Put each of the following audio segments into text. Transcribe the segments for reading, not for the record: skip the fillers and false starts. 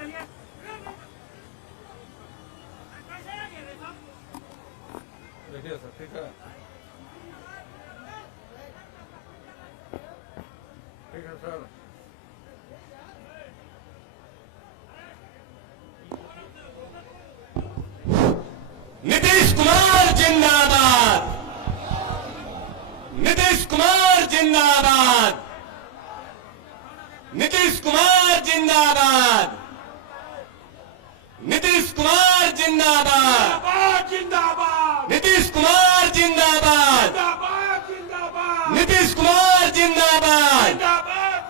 देखिए सर, ठीक है, ठीक है सर। नीतीश कुमार जिंदाबाद, नीतीश कुमार जिंदाबाद, नीतीश कुमार जिंदाबाद, नीतीश कुमार जिंदाबाद, जिंदाबाद, नीतीश कुमार जिंदाबाद, जिंदाबाद, नीतीश कुमार जिंदाबाद, जिंदाबाद,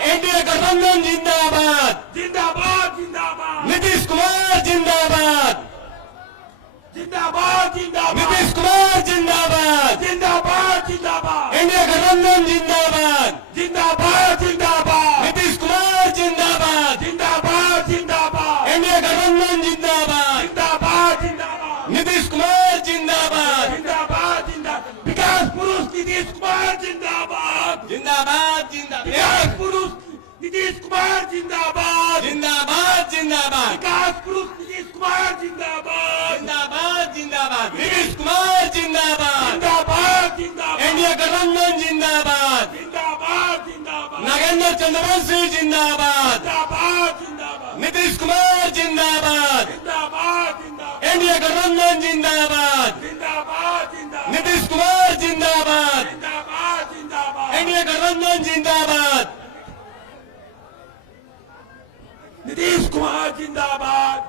एनडीए गठबंधन जिंदाबाद, जिंदाबाद, जिंदाबाद, नीतीश कुमार जिंदाबाद, जिंदाबाद, जिंदाबाद, नीतीश कुमार जिंदाबाद, जिंदाबाद, जिंदाबाद, एनडीए गठबंधन जिंदाबाद, जिंदाबाद, जिंदाबाद, नीतीश कुमार जिंदाबाद, जिंदाबाद, जिंदाबाद, एनडीए गठबंधन जिंदाबाद, जिंदाबाद, जिंदाबाद, नीतीश कुमार जिंदाबाद, जिंदाबाद, जिंदाबाद, विकास पुरुष नीतीश कुमार जिंदाबाद, जिंदाबाद, विकास पुरुष नीतीश कुमार जिंदाबाद, जिंदाबाद, जिंदाबाद, विकास पुरुष नीतीश कुमार जिंदाबाद, जिंदाबाद, जिंदाबाद, नीतीश कुमार जिंदाबाद, जिंदाबाद, जिंदाबाद, एनडीए गठबंधन जिंदाबाद, जिंदाबाद, जिंदाबाद, नागेंद्र चंद्रवंशी जिंदाबाद, जिंदाबाद, जिंदाबाद, नीतीश कुमार जिंदाबाद, जिंदाबाद, जिंदाबाद, एनडीए गठबंधन जिंदाबाद, जिंदाबाद, जिंदाबाद, नीतीश कुमार जिंदाबाद, जिंदाबाद, जिंदाबाद, एनडीए गठबंधन जिंदाबाद, नीतीश कुमार जिंदाबाद।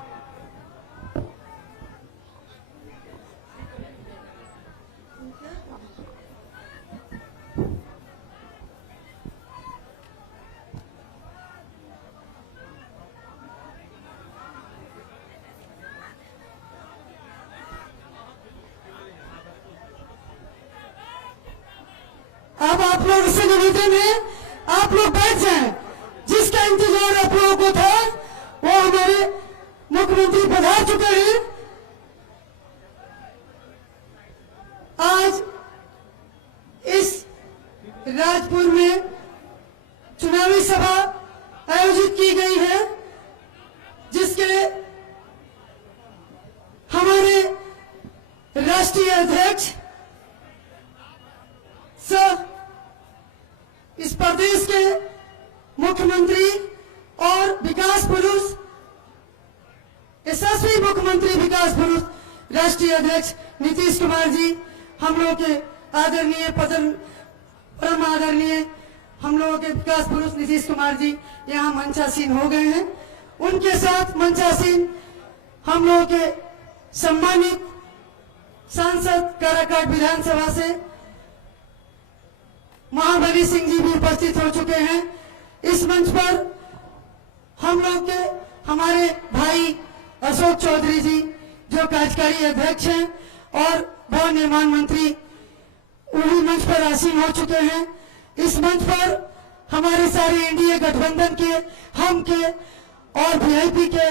अब आप लोग से निवेदन है, आप लोग बैठ जाएं। जिसका इंतजार आप लोगों को था वो हमारे मुख्यमंत्री पधार चुके हैं। आज इस राजपुर में चुनावी सभा आयोजित की गई है, जिसके हमारे राष्ट्रीय अध्यक्ष सह इस प्रदेश के मुख्यमंत्री और विकास पुरुष, यशस्वी मुख्यमंत्री विकास पुरुष राष्ट्रीय अध्यक्ष नीतीश कुमार जी, हम लोगों के आदरणीय परम आदरणीय हम लोगों के विकास पुरुष नीतीश कुमार जी यहाँ मंचासीन हो गए हैं। उनके साथ मंचासीन हम लोगों के सम्मानित सांसद काराकाट विधानसभा से महाबली सिंह जी भी उपस्थित हो चुके हैं। इस मंच पर हम लोग के हमारे भाई अशोक चौधरी जी जो कार्यकारी अध्यक्ष हैं और भवन निर्माण मंत्री, उन्हीं मंच पर आसीन हो चुके हैं। इस मंच पर हमारे सारे एनडीए गठबंधन के, हम के और वीआईपी के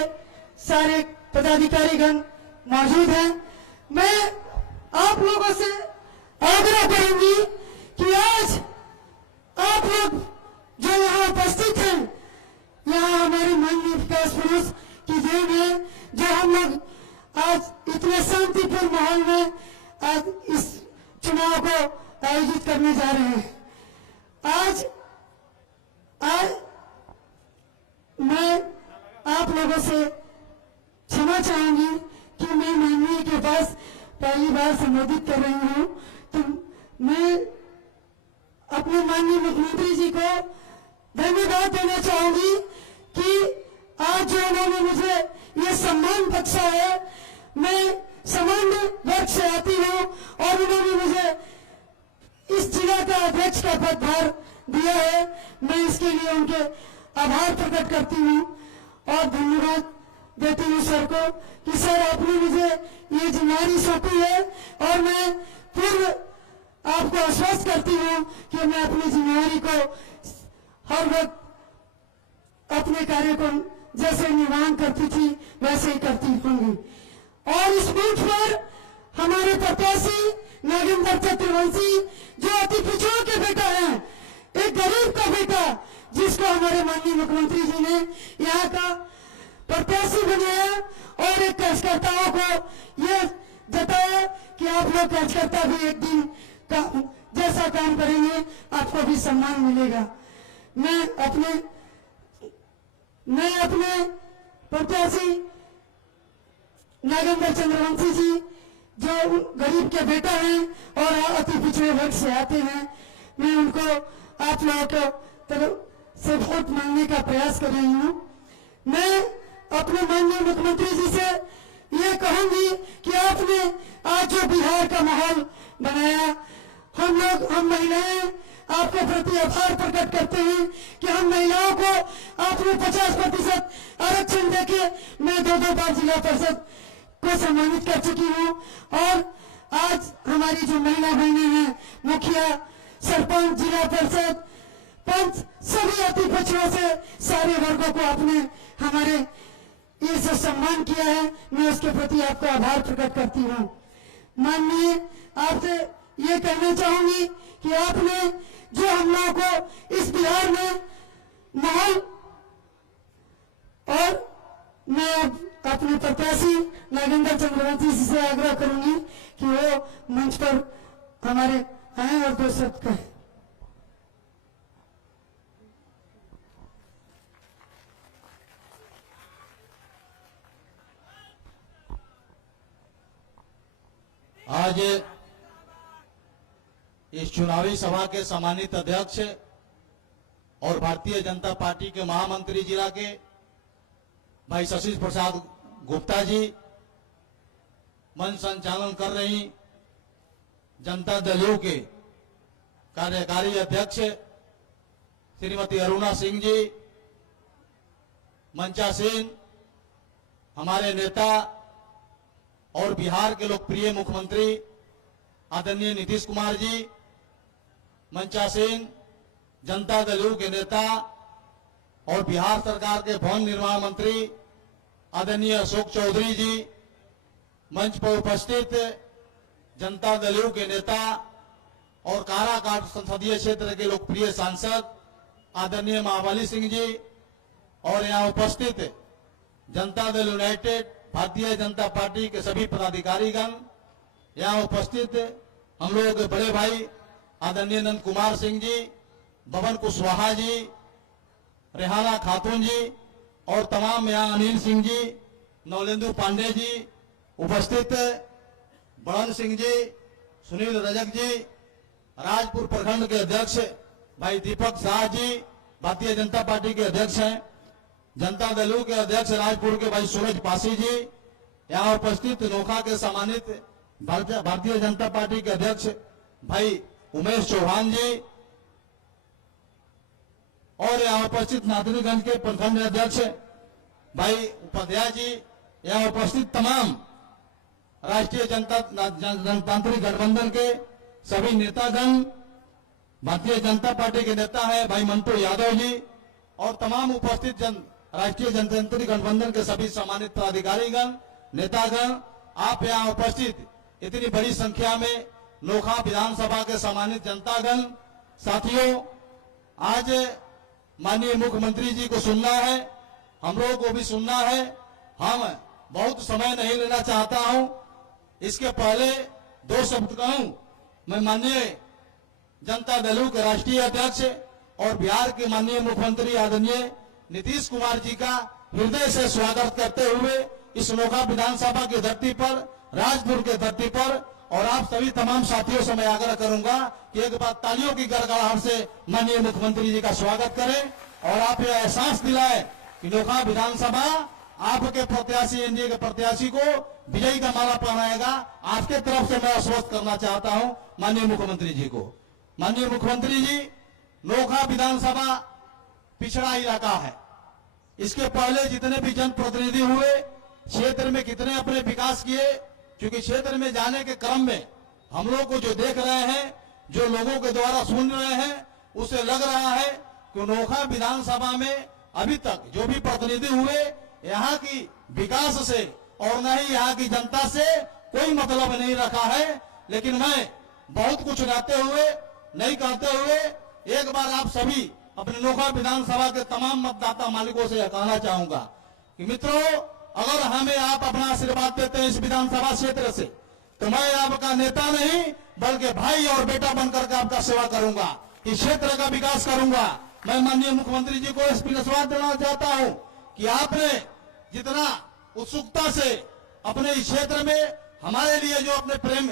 सारे पदाधिकारीगण मौजूद हैं। मैं आप लोगों से आग्रह करूंगी कि आज आप लोग जो यहाँ उपस्थित हैं, यहाँ हमारे माननीय विकास पुरुष की देन है, जो हम लोग आज इतने शांतिपूर्ण माहौल में आज इस चुनाव को आयोजित करने जा रहे हैं। आज मैं आप लोगों से क्षमा चाहूंगी कि मैं माननीय के पास पहली बार संबोधित कर रही हूँ, तो मैं अपने माननीय मुख्यमंत्री जी को धन्यवाद देना चाहूंगी कि आज जो उन्होंने मुझे ये सम्मान बख्शा है। मैं सामान्य वर्ग से आती हूँ और उन्होंने मुझे इस जिला का अध्यक्ष का पदभार दिया है। मैं इसके लिए उनके आभार प्रकट करती हूँ और धन्यवाद देती हूँ सर को कि सर आपने मुझे ये जिम्मेदारी सौंपी है और मैं पूर्ण आपको आश्वस्त करती हूँ कि मैं अपनी जिम्मेदारी को हर वक्त अपने कार्य को जैसे निर्वहन करती थी वैसे ही करती होंगी। और इस मंच पर हमारे प्रत्याशी नागेंद्र चतुर्वंशी जो अति पिछड़ों के बेटा हैं, एक गरीब का बेटा, जिसको हमारे माननीय मुख्यमंत्री जी ने यहाँ का प्रत्याशी बनाया और एक कार्यकर्ताओं को ये जताया कि आप लोग कार्यकर्ता भी एक दिन जैसा काम करेंगे आपको भी सम्मान मिलेगा। मैं अपने प्रत्याशी नागेंद्र चंद्रवंशी जी जो गरीब के बेटा हैं और अति पिछड़े वर्ग से आते हैं, मैं उनको आप लोगों को तरफ से वोट मांगने का प्रयास कर रही हूँ। मैं अपने माननीय मुख्यमंत्री जी से ये कहूंगी कि आपने आज जो बिहार का माहौल बनाया, हम महिलाएं आपके प्रति आभार प्रकट करते हैं कि हम महिलाओं को आपने 50% आरक्षण देके मैं 2 बार जिला परिषद को सम्मानित कर चुकी हूँ और आज हमारी जो महिला बहनें हैं, मुखिया, सरपंच, जिला परिषद, पंच, सभी अति पिछड़ों से सारे वर्गों को आपने हमारे ये जो सम्मान किया है, मैं उसके प्रति आपका आभार प्रकट करती हूँ। माननीय, आपसे ये कहना चाहूंगी कि आपने जो हम लोगों को इस बिहार में माहौल, और मैं अपने प्रत्याशी नागेंद्र चंद्रवंशी जी से आग्रह करूंगी कि वो मंच पर हमारे आए और 2 शब्द कहें। आज इस चुनावी सभा के सम्मानित अध्यक्ष और भारतीय जनता पार्टी के महामंत्री जिला के भाई शशि प्रसाद गुप्ता जी, मंच संचालन कर रही जनता दल यू के कार्यकारी अध्यक्ष श्रीमती अरुणा सिंह जी, मंचासीन हमारे नेता और बिहार के लोकप्रिय मुख्यमंत्री आदरणीय नीतीश कुमार जी, मंचासीन जनता दल यू के नेता और बिहार सरकार के भवन निर्माण मंत्री आदरणीय अशोक चौधरी जी, मंच पर उपस्थित जनता दल यू के नेता और काराकाट संसदीय क्षेत्र के लोकप्रिय सांसद आदरणीय महाबली सिंह जी, और यहाँ उपस्थित जनता दल यूनाइटेड भारतीय जनता पार्टी के सभी पदाधिकारीगण, यहाँ उपस्थित हम लोगों के बड़े भाई आदरणीय नंद कुमार सिंह जी, बबन कुशवाहा जी, रेहाना खातून जी और तमाम यहाँ अनिल सिंह जी, नवलेंदु पांडे जी, उपस्थित बड़न सिंह जी, सुनील रजक जी, राजपुर प्रखंड के अध्यक्ष भाई दीपक शाह जी, भारतीय जनता पार्टी के अध्यक्ष हैं, जनता दल यू के अध्यक्ष राजपुर के भाई सूरज पासी जी, यहाँ उपस्थित नोखा के सम्मानित भारतीय जनता पार्टी के अध्यक्ष भाई उमेश चौहान जी, और यहाँ उपस्थित नाथनीगंज के प्रखंड अध्यक्ष भाई उपाध्याय जी, यहाँ उपस्थित तमाम राष्ट्रीय जनतांत्रिक गठबंधन के सभी नेतागण, भारतीय जनता पार्टी के नेता है भाई मंटू यादव जी, और तमाम उपस्थित राष्ट्रीय जनतांत्रिक गठबंधन के सभी सम्मानित पदाधिकारीगण, नेतागण, आप यहाँ उपस्थित इतनी बड़ी संख्या में नोखा विधानसभा के सम्मानित जनतागण, साथियों, आज माननीय मुख्यमंत्री जी को सुनना है, हम लोगों को भी सुनना है। हम बहुत समय नहीं लेना चाहता हूं, इसके पहले 2 शब्द कहूं। मैं माननीय जनता दल यू के राष्ट्रीय अध्यक्ष और बिहार के माननीय मुख्यमंत्री आदरणीय नीतीश कुमार जी का हृदय से स्वागत करते हुए इस नोखा विधानसभा की धरती पर, राजपुर के धरती पर, और आप सभी तमाम साथियों से मैं आग्रह करूंगा कि एक बार तालियों की गड़गड़ाहट से माननीय मुख्यमंत्री जी का स्वागत करें और आप ये एहसास दिलाएं कि नोखा विधानसभा आपके प्रत्याशी, एनडीए के प्रत्याशी को विजयी का माला पहनाएगा। आपके तरफ से मैं आश्वस्त करना चाहता हूं माननीय मुख्यमंत्री जी को। माननीय मुख्यमंत्री जी, नोखा विधानसभा पिछड़ा इलाका है। इसके पहले जितने भी जनप्रतिनिधि हुए, क्षेत्र में कितने अपने विकास किए, क्योंकि क्षेत्र में जाने के क्रम में हम लोग को जो देख रहे हैं, जो लोगों के द्वारा सुन रहे हैं, उसे लग रहा है कि नोखा विधानसभा में अभी तक जो भी प्रतिनिधि हुए, यहाँ की विकास से और न ही यहाँ की जनता से कोई मतलब नहीं रखा है। लेकिन मैं बहुत कुछ रहते हुए नहीं कहते हुए एक बार आप सभी अपने नोखा विधानसभा के तमाम मतदाता मालिकों से कहना चाहूंगा कि मित्रों, अगर हमें आप अपना आशीर्वाद देते हैं इस विधानसभा क्षेत्र से, तो मैं आपका नेता नहीं बल्कि भाई और बेटा बनकर के आपका सेवा करूंगा, इस क्षेत्र का विकास करूंगा। मैं माननीय मुख्यमंत्री जी को इस विश्वास देना चाहता हूं कि आपने जितना उत्सुकता से अपने इस क्षेत्र में हमारे लिए जो अपने प्रेम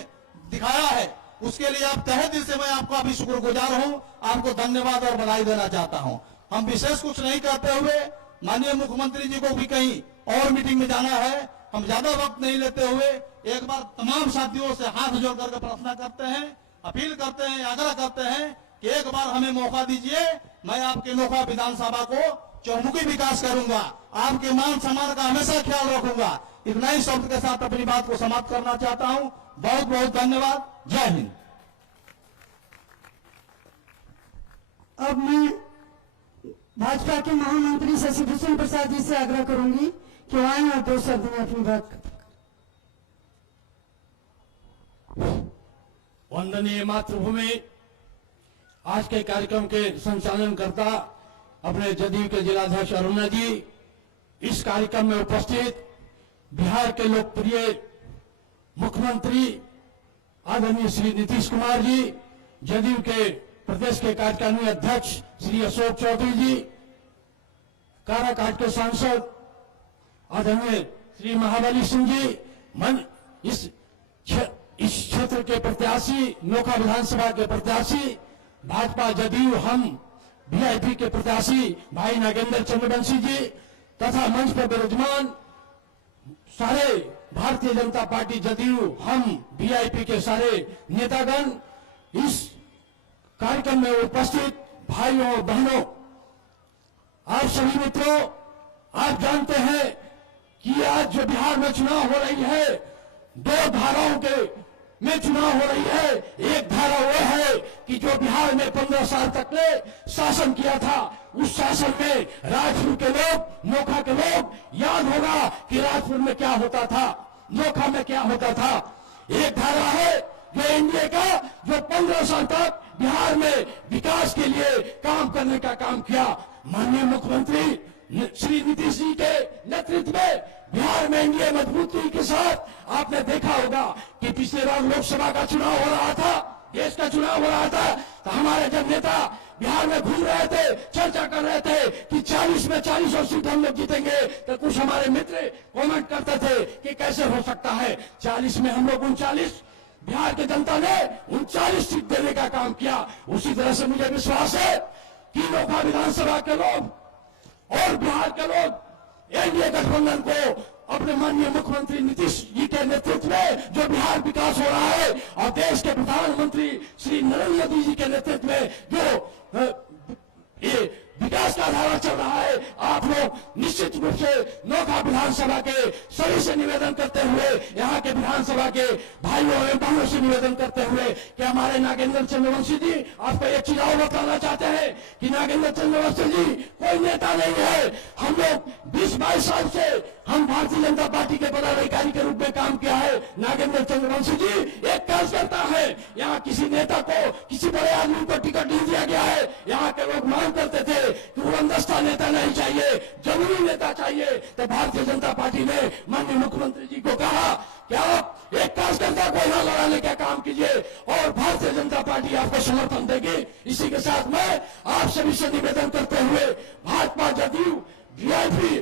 दिखाया है, उसके लिए आप तहे दिल से मैं आपका भी शुक्रगुजार हूं, आपको धन्यवाद और बधाई देना चाहता हूं। हम विशेष कुछ नहीं कहते हुए माननीय मुख्यमंत्री जी को भी कहीं और मीटिंग में जाना है, हम ज्यादा वक्त नहीं लेते हुए एक बार तमाम साथियों से हाथ जोड़ करके प्रार्थना करते हैं, अपील करते हैं, आग्रह करते हैं कि एक बार हमें मौका दीजिए, मैं आपके नोखा विधानसभा को चौमुखी विकास करूंगा, आपके मान सम्मान का हमेशा ख्याल रखूंगा। इतना ही शब्द के साथ अपनी बात को समाप्त करना चाहता हूं। बहुत बहुत धन्यवाद। जय हिंद। अब मैं भाजपा के महामंत्री शशिभूषण प्रसाद जी से आग्रह करूंगी कि वो आए और 2 शब्द में अपनी बात। वंदनीय मातृभूमि, आज के कार्यक्रम के संचालन करता अपने जदयू के जिलाध्यक्ष अरुणा जी, इस कार्यक्रम में उपस्थित बिहार के लोकप्रिय मुख्यमंत्री आदरणीय श्री नीतीश कुमार जी, जदयू के प्रदेश के कार्यकारिणी अध्यक्ष श्री अशोक चौधरी जी, काराकाट के सांसद आदरणीय श्री महाबली सिंह जी, इस क्षेत्र के प्रत्याशी, नोखा विधानसभा के प्रत्याशी, भाजपा जदयू हम वीआईपी के प्रत्याशी भाई नागेंद्र चंद्रवंशी जी तथा मंच पर विराजमान सारे भारतीय जनता पार्टी जदयू हम वीआईपी के सारे नेतागण, इस कार्यक्रम में उपस्थित भाइयों और बहनों, आप सभी मित्रों, आप जानते हैं कि आज जो बिहार में चुनाव हो रही है, 2 धाराओं के में चुनाव हो रही है। एक धारा वो है कि जो बिहार में 15 साल तक ने शासन किया था, उस शासन में राजपुर के लोग, नोखा के लोग, याद होगा कि राजपुर में क्या होता था, नोखा में क्या होता था। एक धारा है जो एनडीए का, जो 15 साल तक बिहार में विकास के लिए काम करने का काम किया। माननीय मुख्यमंत्री श्री नीतीश जी के नेतृत्व में बिहार में एनडीए मजबूती के साथ आपने देखा होगा कि पिछले बार लोकसभा का चुनाव हो रहा था, देश का चुनाव हो रहा था, तो हमारे जब नेता बिहार में घूम रहे थे, चर्चा कर रहे थे कि 40 में 40 और सीट हम लोग जीतेंगे, तो कुछ हमारे मित्र कमेंट करते थे कि कैसे हो सकता है, 40 में हम लोग 39, बिहार की जनता ने 39 सीट देने का काम किया। उसी तरह से मुझे विश्वास है कि नोखा विधानसभा के लोग और बिहार के लोग एनडीए गठबंधन को, अपने माननीय मुख्यमंत्री नीतीश जी के नेतृत्व में जो बिहार विकास हो रहा है और देश के प्रधानमंत्री श्री नरेंद्र मोदी जी के नेतृत्व में जो ये विकास का धारा चल रहा है, आप लोग निश्चित रूप से नोखा विधानसभा के सभी से निवेदन करते हुए, यहाँ के विधानसभा के भाइयों एवं बहनों से निवेदन करते हुए कि हमारे नागेंद्र चंद्रवंशी जी आपको एक चीज और बताना चाहते हैं कि नागेंद्र चंद्रवंशी जी कोई नेता नहीं है। हम लोग 20-22 साल से हम भारतीय जनता पार्टी के पदाधिकारी के रूप में काम किया है। नागेंद्र चंद्रवंशी जी एक कार्यकर्ता है। यहाँ किसी नेता को, किसी बड़े आदमी को टिकट नहीं दिया गया है। यहाँ के लोग मांग करते थे कि उड़नदस्ता नेता नहीं चाहिए, जरूरी नेता चाहिए। तो भारतीय जनता पार्टी ने माननीय मुख्यमंत्री जी को कहा कि आप एक कार्यकर्ता को यहाँ लड़ाने का काम कीजिए और भारतीय जनता पार्टी आपको समर्थन देगी। इसी के साथ मैं आप सभी से निवेदन करते हुए भाजपा जदयू वीआईपी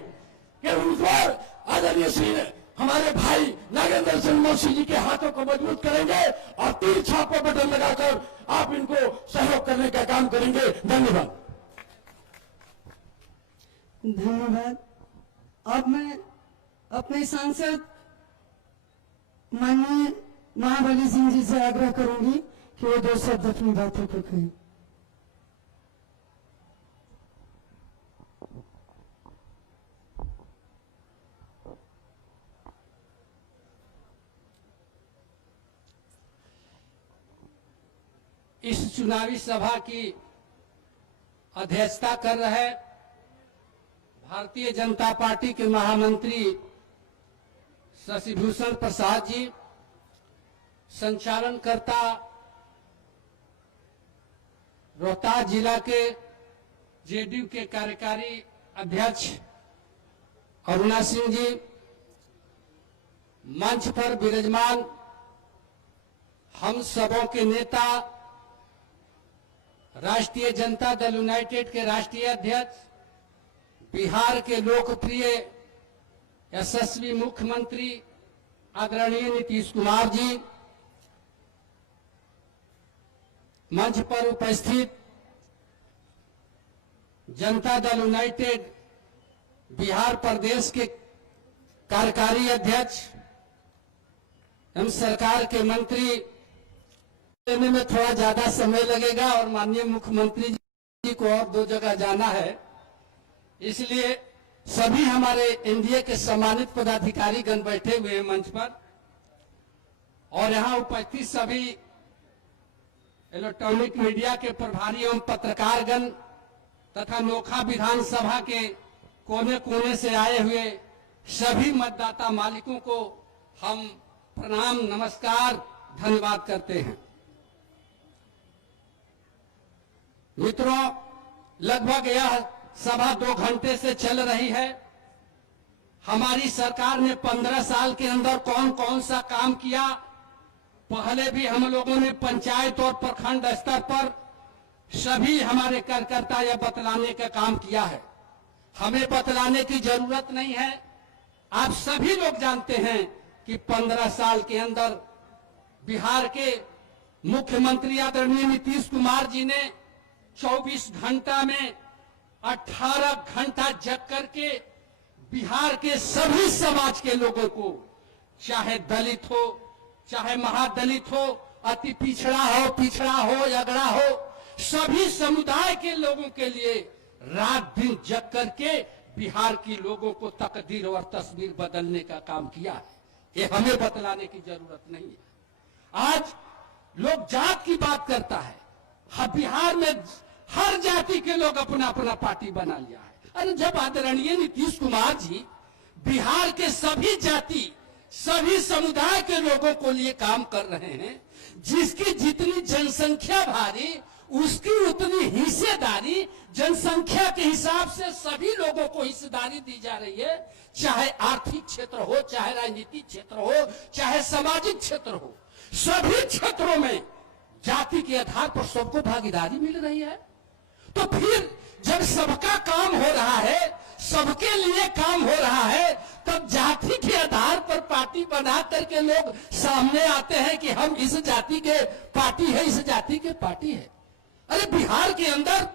के उम्मीदवार आदरणीय श्री हमारे भाई नागेंद्र चंद्रवंशी जी के हाथों को मजबूत करेंगे और 3 छाप पर बटन लगाकर आप इनको सहयोग करने का काम करेंगे। धन्यवाद। धन्यवाद। अब मैं अपने सांसद माननीय महाबली सिंह जी से आग्रह करूंगी कि वो 2 शब्द अपनी बातों को कहें। इस चुनावी सभा की अध्यक्षता कर रहे भारतीय जनता पार्टी के महामंत्री शशिभूषण प्रसाद जी, संचालनकर्ता रोहतास जिला के जेडीयू के कार्यकारी अध्यक्ष अरुणा सिंह जी, मंच पर विराजमान हम सबों के नेता, राष्ट्रीय जनता दल यूनाइटेड के राष्ट्रीय अध्यक्ष, बिहार के लोकप्रिय यशस्वी मुख्यमंत्री आदरणीय नीतीश कुमार जी, मंच पर उपस्थित जनता दल यूनाइटेड बिहार प्रदेश के कार्यकारी अध्यक्ष एवं सरकार के मंत्री, लेने में थोड़ा ज्यादा समय लगेगा और माननीय मुख्यमंत्री जी को और 2 जगह जाना है, इसलिए सभी हमारे एनडीए के सम्मानित पदाधिकारी गण बैठे हुए हैं मंच पर, और यहाँ उपस्थित सभी इलेक्ट्रॉनिक मीडिया के प्रभारी एवं पत्रकारगण तथा नोखा विधानसभा के कोने कोने से आए हुए सभी मतदाता मालिकों को हम प्रणाम, नमस्कार, धन्यवाद करते हैं। मित्रों, लगभग यह सभा 2 घंटे से चल रही है। हमारी सरकार ने 15 साल के अंदर कौन कौन सा काम किया, पहले भी हम लोगों ने पंचायत और प्रखंड स्तर पर सभी हमारे कार्यकर्ता यह बतलाने का काम किया है। हमें बतलाने की जरूरत नहीं है, आप सभी लोग जानते हैं कि 15 साल के अंदर बिहार के मुख्यमंत्री आदरणीय नीतीश कुमार जी ने 24 घंटा में 18 घंटा जग करके बिहार के सभी समाज के लोगों को, चाहे दलित हो, चाहे महादलित हो, अति पिछड़ा हो, अगड़ा हो, सभी समुदाय के लोगों के लिए रात दिन जग करके बिहार के लोगों को तकदीर और तस्वीर बदलने का काम किया है। ये हमें बतलाने की जरूरत नहीं है। आज लोग जात की बात करता है, बिहार में हर जाति के लोग अपना अपना पार्टी बना लिया है। अरे जब आदरणीय नीतीश कुमार जी बिहार के सभी जाति, सभी समुदाय के लोगों को लिए काम कर रहे हैं, जिसकी जितनी जनसंख्या भारी उसकी उतनी हिस्सेदारी, जनसंख्या के हिसाब से सभी लोगों को हिस्सेदारी दी जा रही है, चाहे आर्थिक क्षेत्र हो, चाहे राजनीतिक क्षेत्र हो, चाहे सामाजिक क्षेत्र हो, सभी क्षेत्रों में जाति के आधार पर सबको भागीदारी मिल रही है। तो फिर जब सबका काम हो रहा है, सबके लिए काम हो रहा है, तब जाति के आधार पर पार्टी बना करके लोग सामने आते हैं कि हम इस जाति के पार्टी है, इस जाति के पार्टी है। अरे बिहार के अंदर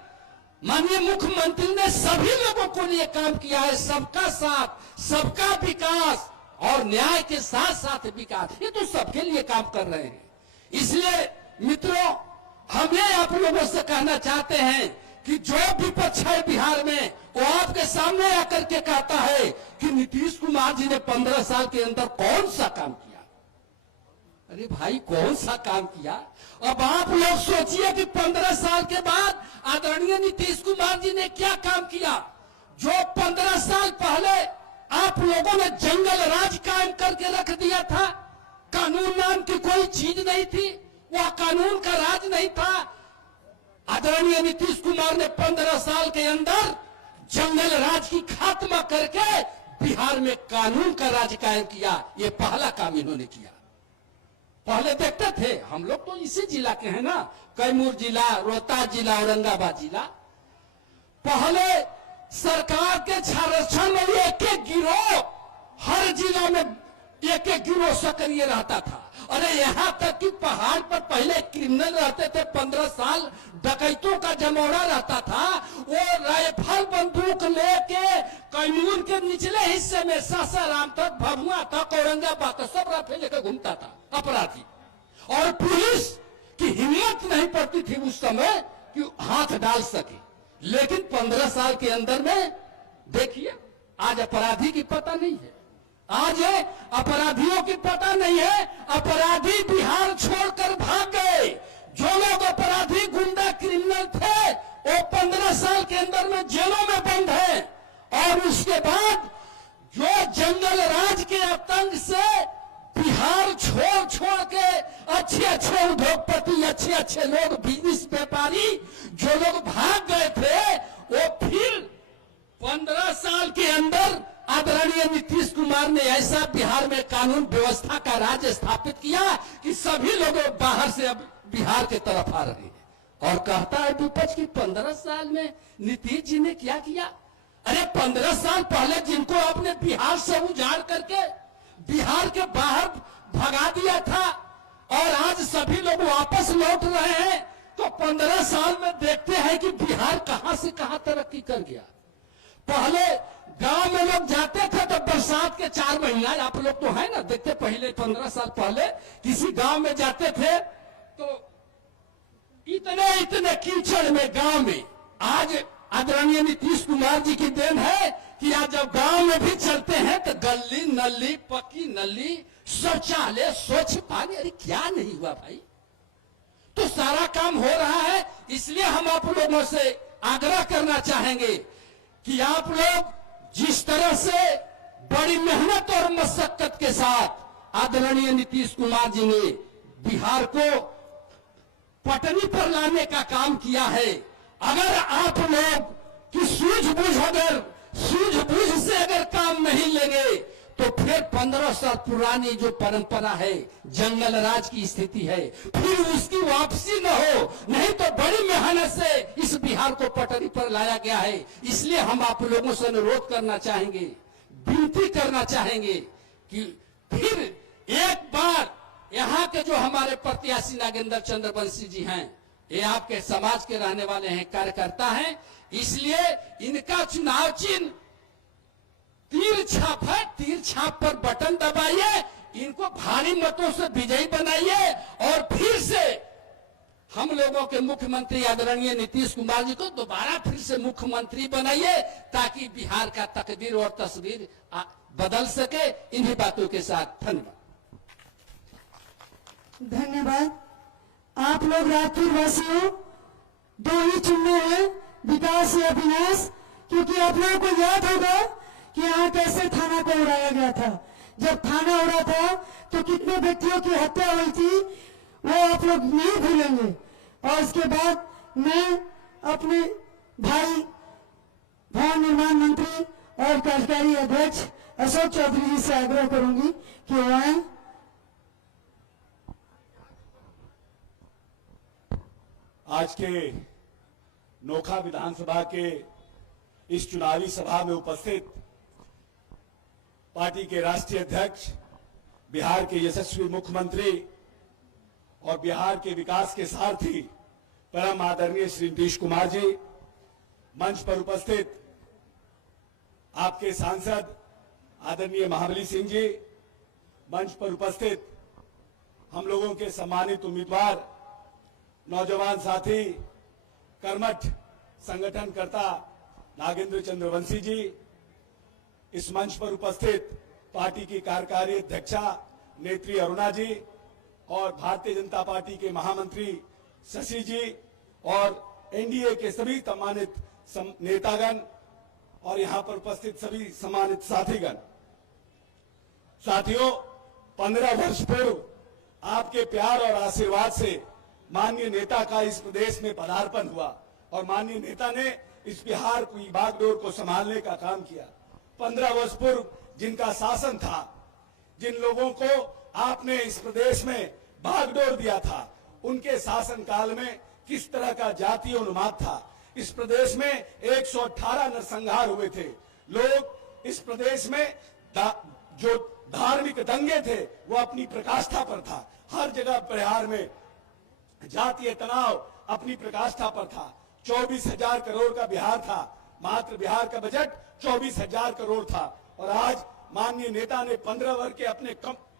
माननीय मुख्यमंत्री ने सभी लोगों को लिए काम किया है, सबका साथ, सबका विकास और न्याय के साथ साथ विकास, ये तो सबके लिए काम कर रहे हैं। इसलिए मित्रों, हमें आप लोगों से कहना चाहते हैं कि जो विपक्ष है बिहार में, वो आपके सामने आकर के कहता है कि नीतीश कुमार जी ने 15 साल के अंदर कौन सा काम किया। अरे भाई, कौन सा काम किया? अब आप लोग सोचिए कि 15 साल के बाद आदरणीय नीतीश कुमार जी ने क्या काम किया। जो 15 साल पहले आप लोगों ने जंगल राज कायम करके रख दिया था, कानून नाम की कोई चीज नहीं थी, वह कानून का राज नहीं था। आदरणीय नीतीश कुमार ने 15 साल के अंदर जंगल राज की खात्मा करके बिहार में कानून का राज कायम किया। ये पहला काम इन्होंने किया। पहले देखते थे हम लोग, तो इसी जिला के हैं ना, कैमूर जिला, रोहतास जिला, औरंगाबाद जिला, पहले सरकार के संरक्षण में एक एक गिरोह, हर जिला में एक एक गिरोह सक्रिय रहता था। अरे यहाँ तक कि पहाड़ पर पहले क्रिमिनल रहते थे, 15 साल डकैतों का जमौरा रहता था। वो राइफल बंदूक लेके कैमूर के निचले हिस्से में सासाराम तक, भभुआ तक, औरंगाबाद तक सब राइफल लेकर घूमता था अपराधी, और पुलिस की हिम्मत नहीं पड़ती थी उस समय कि हाथ डाल सके। लेकिन 15 साल के अंदर में देखिए, आज अपराधी की पता नहीं है, आज अपराधियों की पता नहीं है। अपराधी बिहार छोड़कर भाग गए। जो लोग अपराधी, गुंडा, क्रिमिनल थे, वो 15 साल के अंदर में जेलों में बंद हैं। और उसके बाद जो जंगल राज के आतंक से बिहार छोड़ के अच्छे उद्योगपति, अच्छे लोग, बिजनेस व्यापारी, जो लोग भाग गए थे, वो फिर 15 साल के अंदर आदरणीय नीतीश कुमार ने ऐसा बिहार में कानून व्यवस्था का राज स्थापित किया कि सभी लोग बाहर से अब बिहार के तरफ आ रहे हैं। और कहता है विपक्ष की 15 साल में नीतीश जी ने क्या किया। अरे 15 साल पहले जिनको आपने बिहार से उजाड़ करके बिहार के बाहर भगा दिया था और आज सभी लोग वापस लौट रहे हैं, तो 15 साल में देखते हैं कि बिहार कहां से कहां तरक्की कर गया। पहले गांव में लोग जाते थे तो बरसात के 4 महीना, आप लोग तो है ना देखते, पहले 15 साल पहले किसी गांव में जाते थे तो इतने कीचड़ में गांव में, आज आदरणीय नीतीश कुमार जी की देन है कि आज जब गांव में भी चलते हैं तो गली नली, पक्की नली, शौचालय, स्वच्छ पानी, अरे क्या नहीं हुआ भाई। तो सारा काम हो रहा है। इसलिए हम आप लोगों से आग्रह करना चाहेंगे कि आप लोग जिस तरह से बड़ी मेहनत और मशक्कत के साथ आदरणीय नीतीश कुमार जी ने बिहार को पटरी पर लाने का काम किया है, अगर आप लोग की सूझबूझ से अगर काम नहीं लेंगे तो फिर 15 साल पुरानी जो परंपरा है, जंगल राज की स्थिति है, फिर उसकी वापसी न हो। नहीं तो बड़ी मेहनत से इस बिहार को पटरी पर लाया गया है। इसलिए हम आप लोगों से अनुरोध करना चाहेंगे, विनती करना चाहेंगे कि फिर एक बार यहाँ के जो हमारे प्रत्याशी नागेंद्र चंद्रवंशी जी हैं, ये आपके समाज के रहने वाले हैं, कार्यकर्ता हैं, इसलिए इनका चुनाव चिन्ह तीर छाप है। तीर छाप पर बटन दबाइए, इनको भारी मतों से विजयी बनाइए और फिर से हम लोगों के मुख्यमंत्री आदरणीय नीतीश कुमार जी को दोबारा फिर से मुख्यमंत्री बनाइए, ताकि बिहार का तकदीर और तस्वीर बदल सके। इन्हीं बातों के साथ धन्यवाद। धन्यवाद। आप लोग राजपुर वासियों 2 ही चुनने हैं, विकास या विनाश, क्योंकि आप लोगों को याद होगा कि यहाँ कैसे थाना को उड़ाया गया था। जब थाना उड़ा था तो कितने व्यक्तियों की हत्या हुई थी, वो आप लोग नहीं भूलेंगे। और इसके बाद मैं अपने भाई भवन निर्माण मंत्री और कार्यकारी अध्यक्ष अशोक चौधरी जी से आग्रह करूंगी कि वो आए। आज के नोखा विधानसभा के इस चुनावी सभा में उपस्थित पार्टी के राष्ट्रीय अध्यक्ष, बिहार के यशस्वी मुख्यमंत्री और बिहार के विकास के सारथी परम आदरणीय श्री नीतीश कुमार जी, मंच पर उपस्थित आपके सांसद आदरणीय महाबली सिंह जी, मंच पर उपस्थित हम लोगों के सम्मानित उम्मीदवार, नौजवान साथी, कर्मठ संगठनकर्ता नागेंद्र चंद्रवंशी जी, इस मंच पर उपस्थित पार्टी की कार्यकारी अध्यक्षा नेत्री अरुणा जी और भारतीय जनता पार्टी के महामंत्री शशि जी और एनडीए के सभी सम्मानित नेतागण और यहां पर उपस्थित सभी सम्मानित साथीगण। साथियों, 15 वर्ष पूर्व आपके प्यार और आशीर्वाद से माननीय नेता का इस प्रदेश में पदार्पण हुआ और माननीय नेता ने इस बिहार की बागडोर को संभालने का काम किया। 15 वर्ष पूर्व जिनका शासन था, जिन लोगों को आपने इस प्रदेश में बागडोर दिया था, उनके शासन काल में किस तरह का जातीय उन्माद था। इस प्रदेश में 118 नरसंहार हुए थे। लोग इस प्रदेश में जो धार्मिक दंगे थे वो अपनी प्रकाष्ठा पर था। हर जगह बिहार में जातीय तनाव अपनी प्रकाष्ठा पर था। 24,000 करोड़ का बिहार था, मात्र बिहार का बजट 24,000 करोड़ था। और आज माननीय नेता ने 15 वर्ष के अपने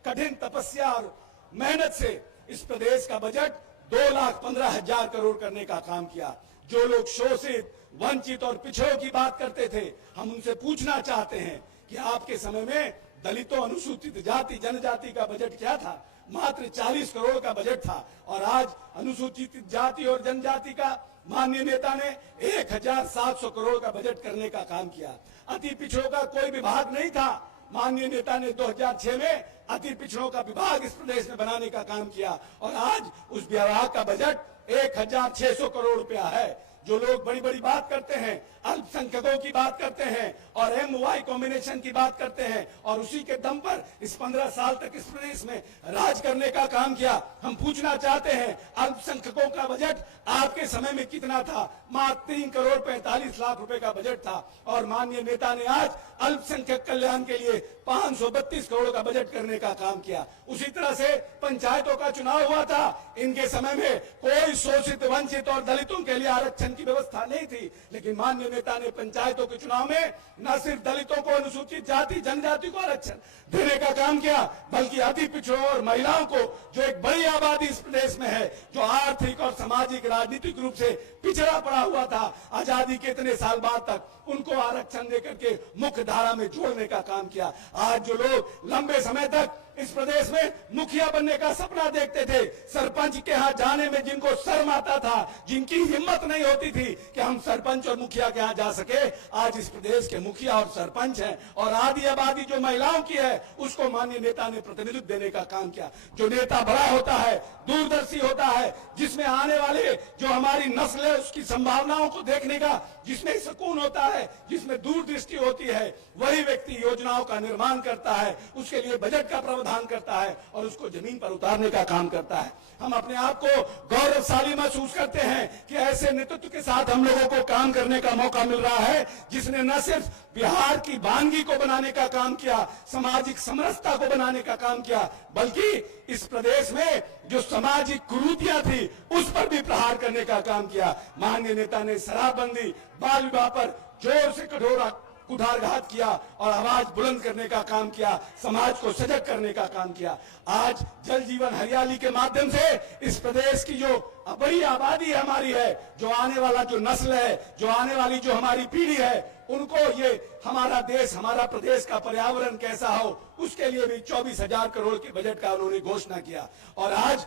कठिन तपस्या और मेहनत से इस प्रदेश का बजट 2,15,000 करोड़ करने का काम किया। जो लोग शोषित, वंचित और पिछड़ों की बात करते थे, हम उनसे पूछना चाहते हैं कि आपके समय में दलितों, अनुसूचित जाति, जनजाति का बजट क्या था? मात्र 40 करोड़ का बजट था। और आज अनुसूचित जाति और जनजाति का माननीय नेता ने 1,700 करोड़ का बजट करने का काम किया। अति पिछड़ों का कोई विभाग नहीं था। माननीय नेता ने 2006 में अति पिछड़ों का विभाग इस प्रदेश में बनाने का काम किया और आज उस विभाग का बजट 1,600 करोड़ रुपया है। जो लोग बड़ी बड़ी बात करते हैं, अल्पसंख्यकों की बात करते हैं और MY कॉम्बिनेशन की बात करते हैं और उसी के दम पर इस 15 साल तक इस प्रदेश में राज करने का काम किया। हम पूछना चाहते हैं, अल्पसंख्यकों का बजट आपके समय में कितना था? मात्र 3 करोड़ 45 लाख रुपए का बजट था और माननीय नेता ने आज अल्पसंख्यक कल्याण के लिए 532 करोड़ का बजट करने का काम किया। उसी तरह से पंचायतों का चुनाव हुआ था, इनके समय में कोई शोषित, वंचित और दलितों के लिए आरक्षण की व्यवस्था नहीं थी, लेकिन माननीय नेता ने पंचायतों के चुनाव में न सिर्फ दलितों को, अनुसूचित जाति जनजाति को आरक्षण देने का काम किया, बल्कि अति पिछड़ों और महिलाओं को, जो एक बड़ी आबादी इस प्रदेश में है, जो आर्थिक और सामाजिक राजनीतिक रूप से पिछड़ा पड़ा हुआ था, आजादी के इतने साल बाद तक उनको आरक्षण देकर के मुख्य धारा में जोड़ने का काम किया। आज जो लोग लंबे समय तक इस प्रदेश में मुखिया बनने का सपना देखते थे, सरपंच के यहाँ जाने में जिनको शर्म आता था, जिनकी हिम्मत नहीं होती थी कि हम सरपंच और मुखिया के यहाँ जा सके, आज इस प्रदेश के मुखिया और सरपंच हैं। और आधी आबादी जो महिलाओं की है, उसको माननीय नेता ने प्रतिनिधित्व देने का काम किया। जो नेता बड़ा होता है, दूरदर्शी होता है, जिसमें आने वाले जो हमारी नस्ल है उसकी संभावनाओं को देखने का जिसमें सुकून होता है, जिसमें दूरदृष्टि होती है, वही व्यक्ति योजनाओं का निर्माण करता है, उसके लिए बजट का प्रावधान करता है और उसको जमीन पर उतारने का काम करता है। हम अपने आप को गौरवशाली महसूस करते हैं कि ऐसे नेतृत्व के साथ हम लोगों को काम करने का मौका मिल रहा है, जिसने न सिर्फ बिहार की वानगी को बनाने का काम किया, सामाजिक समरसता को बनाने का काम किया, बल्कि इस प्रदेश में जो सामाजिक कुरीतियां थी उस पर भी प्रहार करने का काम किया। माननीय नेता ने शराबबंदी, बाल विवाह पर जोर से कठोर कुठारघात किया और आवाज बुलंद करने का काम किया, समाज को सजग करने का काम किया। आज जल जीवन हरियाली के माध्यम से इस प्रदेश की जो बड़ी आबादी हमारी है, जो आने वाला जो नस्ल है, जो आने वाली जो हमारी पीढ़ी है, उनको ये हमारा देश, हमारा प्रदेश का पर्यावरण कैसा हो, उसके लिए भी 24,000 करोड़ के बजट का उन्होंने घोषणा किया। और आज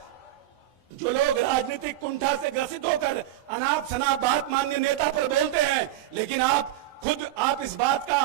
जो लोग राजनीतिक कुंठा से ग्रसित होकर अनाप शनाप बात माननीय नेता पर बोलते हैं, लेकिन आप इस बात का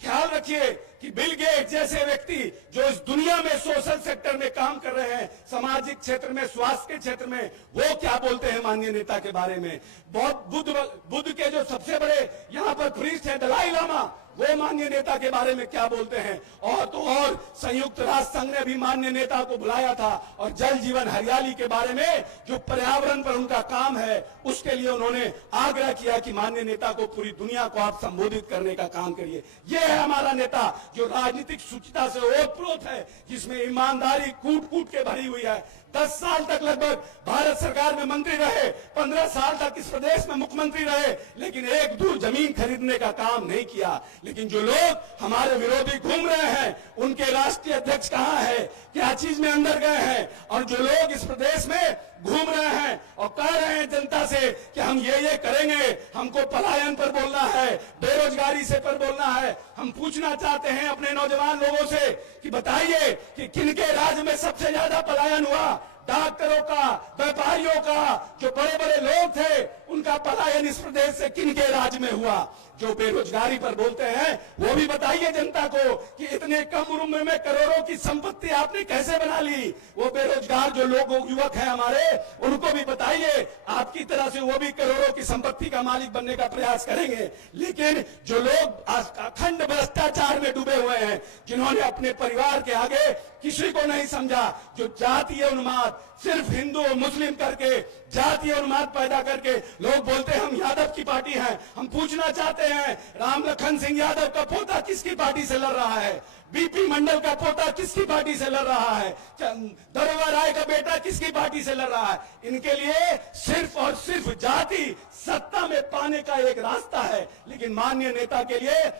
ख्याल रखिए कि बिल गेट्स जैसे व्यक्ति जो इस दुनिया में सोशल सेक्टर में काम कर रहे हैं, सामाजिक क्षेत्र में, स्वास्थ्य के क्षेत्र में, वो क्या बोलते हैं माननीय नेता के बारे में। बुद्ध के जो सबसे बड़े यहाँ पर प्रीस्ट है दलाई लामा, वो माननीय नेता के बारे में क्या बोलते हैं। और तो और संयुक्त राष्ट्र संघ ने भी माननीय नेता को बुलाया था और जल जीवन हरियाली के बारे में जो पर्यावरण पर उनका काम है, उसके लिए उन्होंने आग्रह किया कि माननीय नेता को पूरी दुनिया को आप संबोधित करने का काम करिए। ये है हमारा नेता जो राजनीतिक शुचिता से ओतप्रोत है, जिसमें ईमानदारी कूट कूट के भरी हुई है। 10 साल तक लगभग भारत सरकार में मंत्री रहे, 15 साल तक इस प्रदेश में मुख्यमंत्री रहे, लेकिन एक दूर जमीन खरीदने का काम नहीं किया। लेकिन जो लोग हमारे विरोधी घूम रहे हैं, उनके राष्ट्रीय अध्यक्ष कहाँ है, क्या चीज में अंदर गए हैं, और जो लोग इस प्रदेश में घूम रहे हैं और कह रहे हैं जनता से कि हम ये करेंगे, हमको पलायन पर बोलना है, बेरोजगारी से पर बोलना है, हम पूछना चाहते हैं अपने नौजवान लोगों से कि बताइए कि किनके राज्य में सबसे ज्यादा पलायन हुआ। डॉक्टरों का, व्यापारियों का, जो बड़े बड़े लोग थे, उनका पलायन इस प्रदेश से किनके राज्य में हुआ। जो बेरोजगारी पर बोलते हैं, वो भी बताइए जनता को कि इतने कम उम्र में करोड़ों की संपत्ति आपने कैसे बना ली। वो बेरोजगार जो लोग, युवक हैं हमारे, उनको भी बताइए, आपकी तरह से वो भी करोड़ों की संपत्ति का मालिक बनने का प्रयास करेंगे। लेकिन जो लोग अखंड भ्रष्टाचार में डूबे हुए हैं, जिन्होंने अपने परिवार के आगे किसी को नहीं समझा, जो जातीय उन्माद, सिर्फ हिंदू और मुस्लिम करके जातीय उन्माद पैदा करके लोग बोलते हैं हम यादव की पार्टी हैं। हम पूछना चाहते हैं, राम लखन सिंह यादव का पोता किसकी पार्टी से लड़ रहा है, बीपी मंडल का पोता किसकी पार्टी से लड़ रहा है, दरोगा राय का बेटा किसकी पार्टी से लड़ रहा है। इनके लिए सिर्फ और सिर्फ जाति सत्ता में पाने का एक रास्ता है, लेकिन माननीय नेता के लिए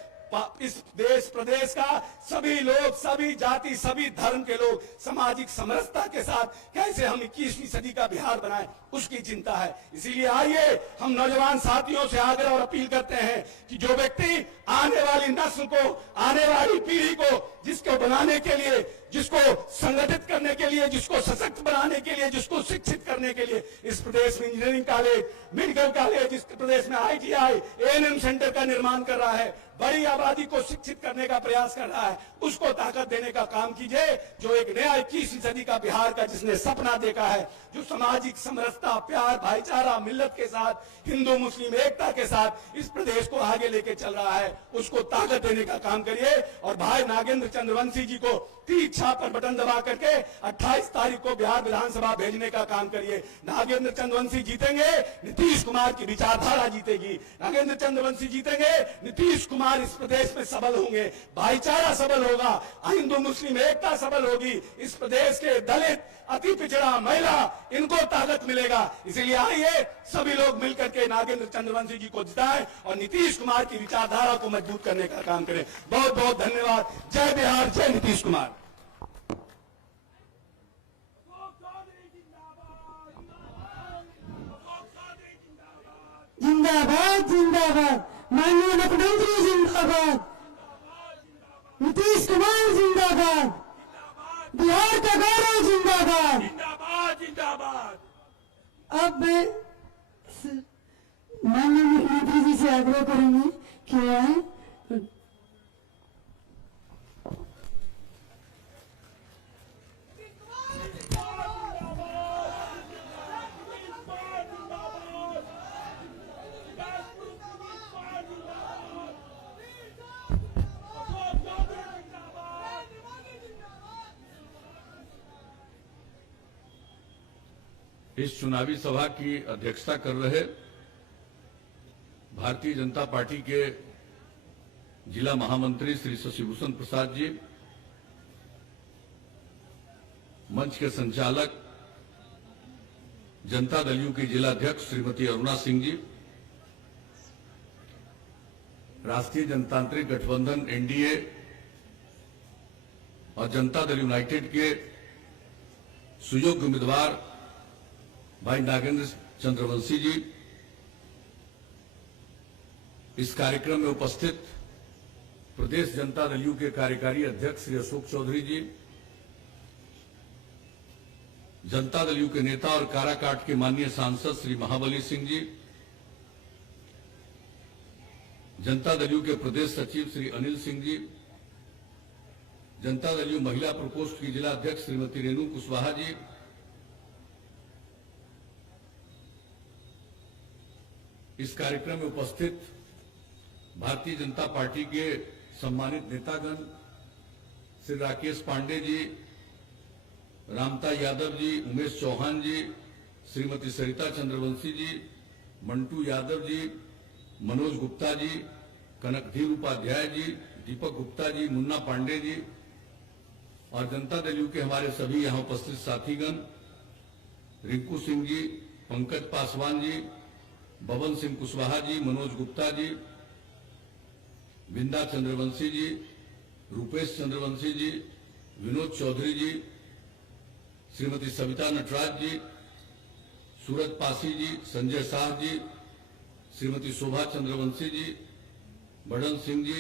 इस देश प्रदेश का सभी लोग, सभी जाति, सभी धर्म के लोग सामाजिक समरसता के साथ कैसे हम 21वीं सदी का बिहार बनाएं, उसकी चिंता है। इसीलिए आइए हम नौजवान साथियों से आग्रह और अपील करते हैं कि जो व्यक्ति आने वाली नस्ल को, आने वाली पीढ़ी को, जिसको बनाने के लिए जिसको संगठित करने के लिए, जिसको सशक्त बनाने के लिए, जिसको शिक्षित करने के लिए इस प्रदेश में इंजीनियरिंग कॉलेज, मेडिकल कॉलेज, इस प्रदेश में ITI, ANM सेंटर का निर्माण कर रहा है, बड़ी आबादी को शिक्षित करने का प्रयास कर रहा है, उसको ताकत देने का काम कीजिए। जो एक नया 21वीं सदी का बिहार का जिसने सपना देखा है, जो सामाजिक समरसता, प्यार, भाईचारा, मिल्लत के साथ, हिंदू मुस्लिम एकता के साथ इस प्रदेश को आगे लेके चल रहा है, उसको ताकत देने का काम करिए। और भाई नागेंद्र चंद्रवंशी जी को तीर छाप पर बटन दबा करके 28 तारीख को बिहार विधानसभा भेजने का काम करिए। नागेंद्र चंद्रवंशी जीतेंगे, नीतीश कुमार की विचारधारा जीतेगी। नागेंद्र चंद्रवंशी जीतेंगे, नीतीश कुमार इस प्रदेश में सबल होंगे, भाईचारा सबल होगा, हिंदू मुस्लिम एकता सबल होगी, इस प्रदेश के दलित, अति पिछड़ा, महिला, इनको ताकत मिलेगा। इसलिए आइए सभी लोग मिलकर के नागेंद्र चंद्रवंशी जी को जिताएं और नीतीश कुमार की विचारधारा को मजबूत करने का काम करें। बहुत बहुत धन्यवाद। जय बिहार, जय नीतीश कुमार। जिंदाबाद जिंदाबाद, माननीय मुख्यमंत्री जिंदाबाद, नीतीश कुमार जिंदाबाद, बिहार का गौरव जिंदाबाद। अब मैं माननीय मुख्यमंत्री जी से आग्रह करूंगी कि आए। इस चुनावी सभा की अध्यक्षता कर रहे भारतीय जनता पार्टी के जिला महामंत्री श्री शशिभूषण प्रसाद जी, मंच के संचालक जनता दल यू की जिला अध्यक्ष श्रीमती अरुणा सिंह जी, राष्ट्रीय जनतांत्रिक गठबंधन NDA और जनता दल यूनाइटेड के सुयोग्य उम्मीदवार भाई नागेंद्र चंद्रवंशी जी, इस कार्यक्रम में उपस्थित प्रदेश जनता दल यू के कार्यकारी अध्यक्ष श्री अशोक चौधरी जी, जनता दल यू के नेता और काराकाट के माननीय सांसद श्री महाबली सिंह जी, जनता दल यू के प्रदेश सचिव श्री अनिल सिंह जी, जनता दल यू महिला प्रकोष्ठ की जिला अध्यक्ष श्रीमती रेणु कुशवाहा जी, इस कार्यक्रम में उपस्थित भारतीय जनता पार्टी के सम्मानित नेतागण श्री राकेश पांडे जी, रामता यादव जी, उमेश चौहान जी, श्रीमती सरिता चंद्रवंशी जी, मंटू यादव जी, मनोज गुप्ता जी, कनकधीर उपाध्याय जी, दीपक गुप्ता जी, मुन्ना पांडे जी और जनता दल यू के हमारे सभी यहां उपस्थित साथीगण, रिंकू सिंह जी, पंकज पासवान जी, बबन सिंह कुशवाहा जी, मनोज गुप्ता जी, बिंदा चंद्रवंशी जी, रूपेश चंद्रवंशी जी, विनोद चौधरी जी, श्रीमती सविता नटराज जी, सूरज पासी जी, संजय शाह जी, श्रीमती शोभा चंद्रवंशी जी, बड़न सिंह जी,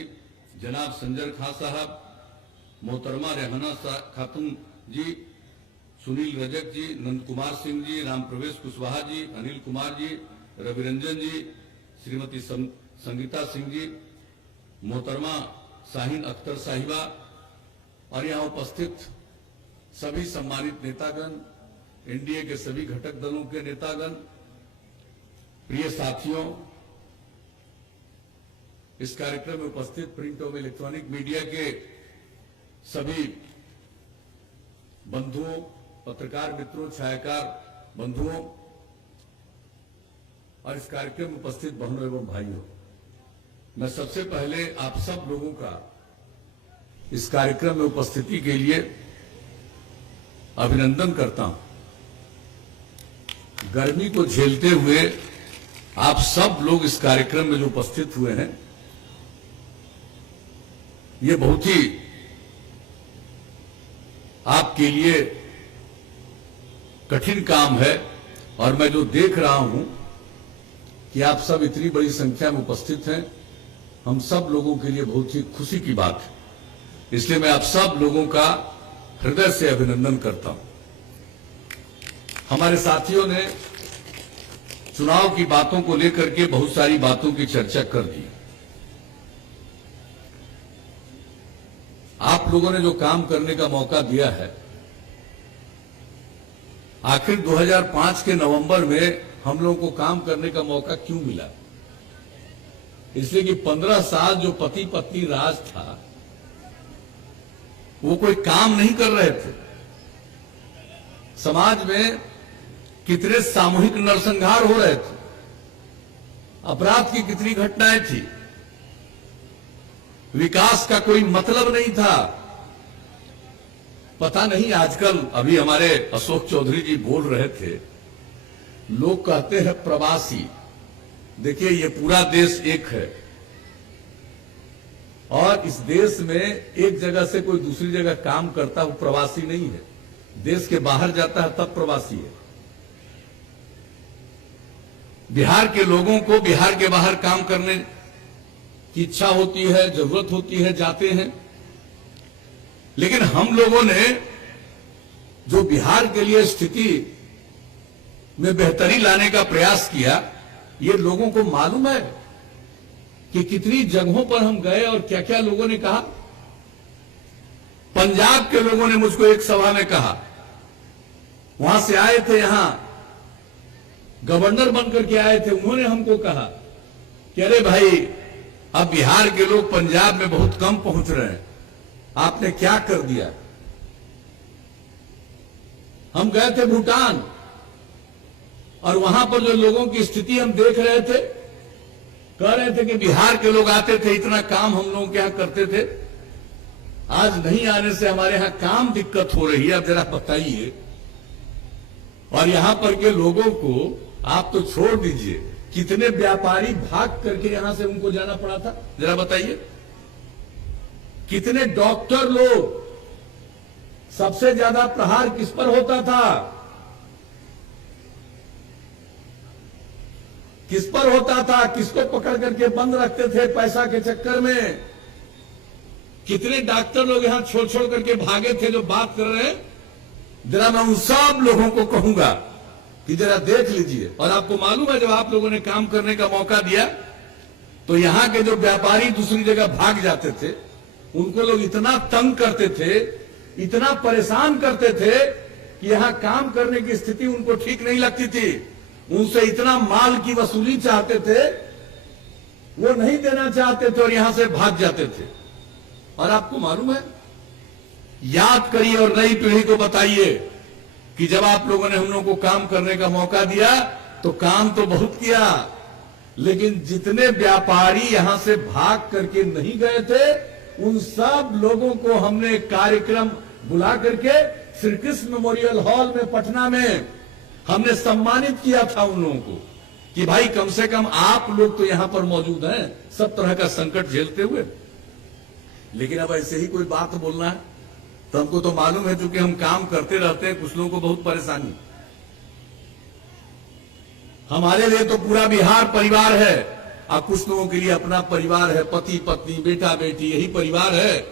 जनाब संजर खां साहब, मोहतरमा रेहाना खातून जी, सुनील रजक जी, नंद कुमार सिंह जी, राम प्रवेश कुशवाहा जी, अनिल कुमार जी, रविरंजन जी, श्रीमती संगीता सिंह जी, मोहतरमा शाहीन अख्तर साहिबा और यहां उपस्थित सभी सम्मानित नेतागण, NDA के सभी घटक दलों के नेतागण, प्रिय साथियों, इस कार्यक्रम में उपस्थित प्रिंट और इलेक्ट्रॉनिक मीडिया के सभी बंधुओं, पत्रकार मित्रों, छायाकार बंधुओं और इस कार्यक्रम में उपस्थित बहनों एवं भाइयों, मैं सबसे पहले आप सब लोगों का इस कार्यक्रम में उपस्थिति के लिए अभिनंदन करता हूं। गर्मी को झेलते हुए आप सब लोग इस कार्यक्रम में जो उपस्थित हुए हैं, ये बहुत ही आपके लिए कठिन काम है और मैं जो देख रहा हूं कि आप सब इतनी बड़ी संख्या में उपस्थित हैं, हम सब लोगों के लिए बहुत ही खुशी की बात है। इसलिए मैं आप सब लोगों का हृदय से अभिनंदन करता हूं। हमारे साथियों ने चुनाव की बातों को लेकर के बहुत सारी बातों की चर्चा कर दी। आप लोगों ने जो काम करने का मौका दिया है, आखिर 2005 के नवंबर में हम लोगों को काम करने का मौका क्यों मिला? इसलिए कि 15 साल जो पति पत्नी राज था, वो कोई काम नहीं कर रहे थे। समाज में कितने सामूहिक नरसंहार हो रहे थे, अपराध की कितनी घटनाएं थी, विकास का कोई मतलब नहीं था। पता नहीं, आजकल अभी हमारे अशोक चौधरी जी बोल रहे थे, लोग कहते हैं प्रवासी। देखिए, ये पूरा देश एक है और इस देश में एक जगह से कोई दूसरी जगह काम करता, वो प्रवासी नहीं है। देश के बाहर जाता है तब प्रवासी है। बिहार के लोगों को बिहार के बाहर काम करने की इच्छा होती है, जरूरत होती है, जाते हैं। लेकिन हम लोगों ने जो बिहार के लिए स्थिति में बेहतरी लाने का प्रयास किया, ये लोगों को मालूम है कि कितनी जगहों पर हम गए और क्या क्या लोगों ने कहा। पंजाब के लोगों ने मुझको एक सभा में कहा, वहां से आए थे, यहां गवर्नर बनकर के आए थे, उन्होंने हमको कहा कि अरे भाई, अब बिहार के लोग पंजाब में बहुत कम पहुंच रहे हैं, आपने क्या कर दिया। हम गए थे भूटान और वहां पर जो लोगों की स्थिति हम देख रहे थे, कह रहे थे कि बिहार के लोग आते थे, इतना काम हम लोगों के यहां करते थे, आज नहीं आने से हमारे यहां काम दिक्कत हो रही है, अब जरा बताइए। और यहां पर के लोगों को आप तो छोड़ दीजिए, कितने व्यापारी भाग करके यहां से उनको जाना पड़ा था, जरा बताइए। कितने डॉक्टर लोग, सबसे ज्यादा प्रहार किस पर होता था, किस पर होता था, किसको पकड़ करके बंद रखते थे पैसा के चक्कर में। कितने डॉक्टर लोग यहां छोड़ छोड़ करके भागे थे जो बात कर रहे हैं। जरा मैं उन सब लोगों को कहूंगा कि जरा देख लीजिए। और आपको मालूम है, जब आप लोगों ने काम करने का मौका दिया तो यहां के जो व्यापारी दूसरी जगह भाग जाते थे, उनको लोग इतना तंग करते थे, इतना परेशान करते थे कि यहां काम करने की स्थिति उनको ठीक नहीं लगती थी। उनसे इतना माल की वसूली चाहते थे, वो नहीं देना चाहते थे और यहां से भाग जाते थे। और आपको मालूम है, याद करिए और नई पीढ़ी को बताइए कि जब आप लोगों ने हम लोगों को काम करने का मौका दिया तो काम तो बहुत किया, लेकिन जितने व्यापारी यहां से भाग करके नहीं गए थे, उन सब लोगों को हमने एक कार्यक्रम बुला करके श्री कृष्ण मेमोरियल हॉल में पटना में हमने सम्मानित किया था उन लोगों को कि भाई कम से कम आप लोग तो यहां पर मौजूद हैं, सब तरह का संकट झेलते हुए। लेकिन अब ऐसे ही कोई बात बोलना है तो हमको तो मालूम है, चूंकि हम काम करते रहते हैं, कुछ लोगों को बहुत परेशानी। हमारे लिए तो पूरा बिहार परिवार है और कुछ लोगों के लिए अपना परिवार है, पति पत्नी बेटा बेटी, यही परिवार है।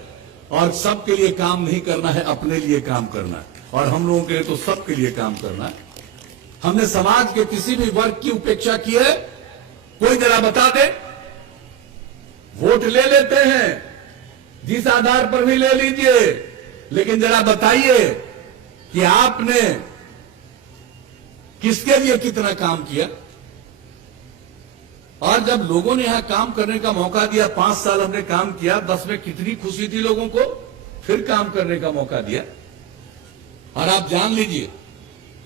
और सबके लिए काम नहीं करना है, अपने लिए काम करना है। और हम लोगों के लिए तो सबके लिए काम करना है। हमने समाज के किसी भी वर्ग की उपेक्षा की है? कोई जरा बता दे। वोट ले लेते हैं, जिस आधार पर भी ले लीजिए, लेकिन जरा बताइए कि आपने किसके लिए कितना काम किया। और जब लोगों ने यहां काम करने का मौका दिया, 5 साल हमने काम किया, 10 में कितनी खुशी थी लोगों को, फिर काम करने का मौका दिया। और आप जान लीजिए,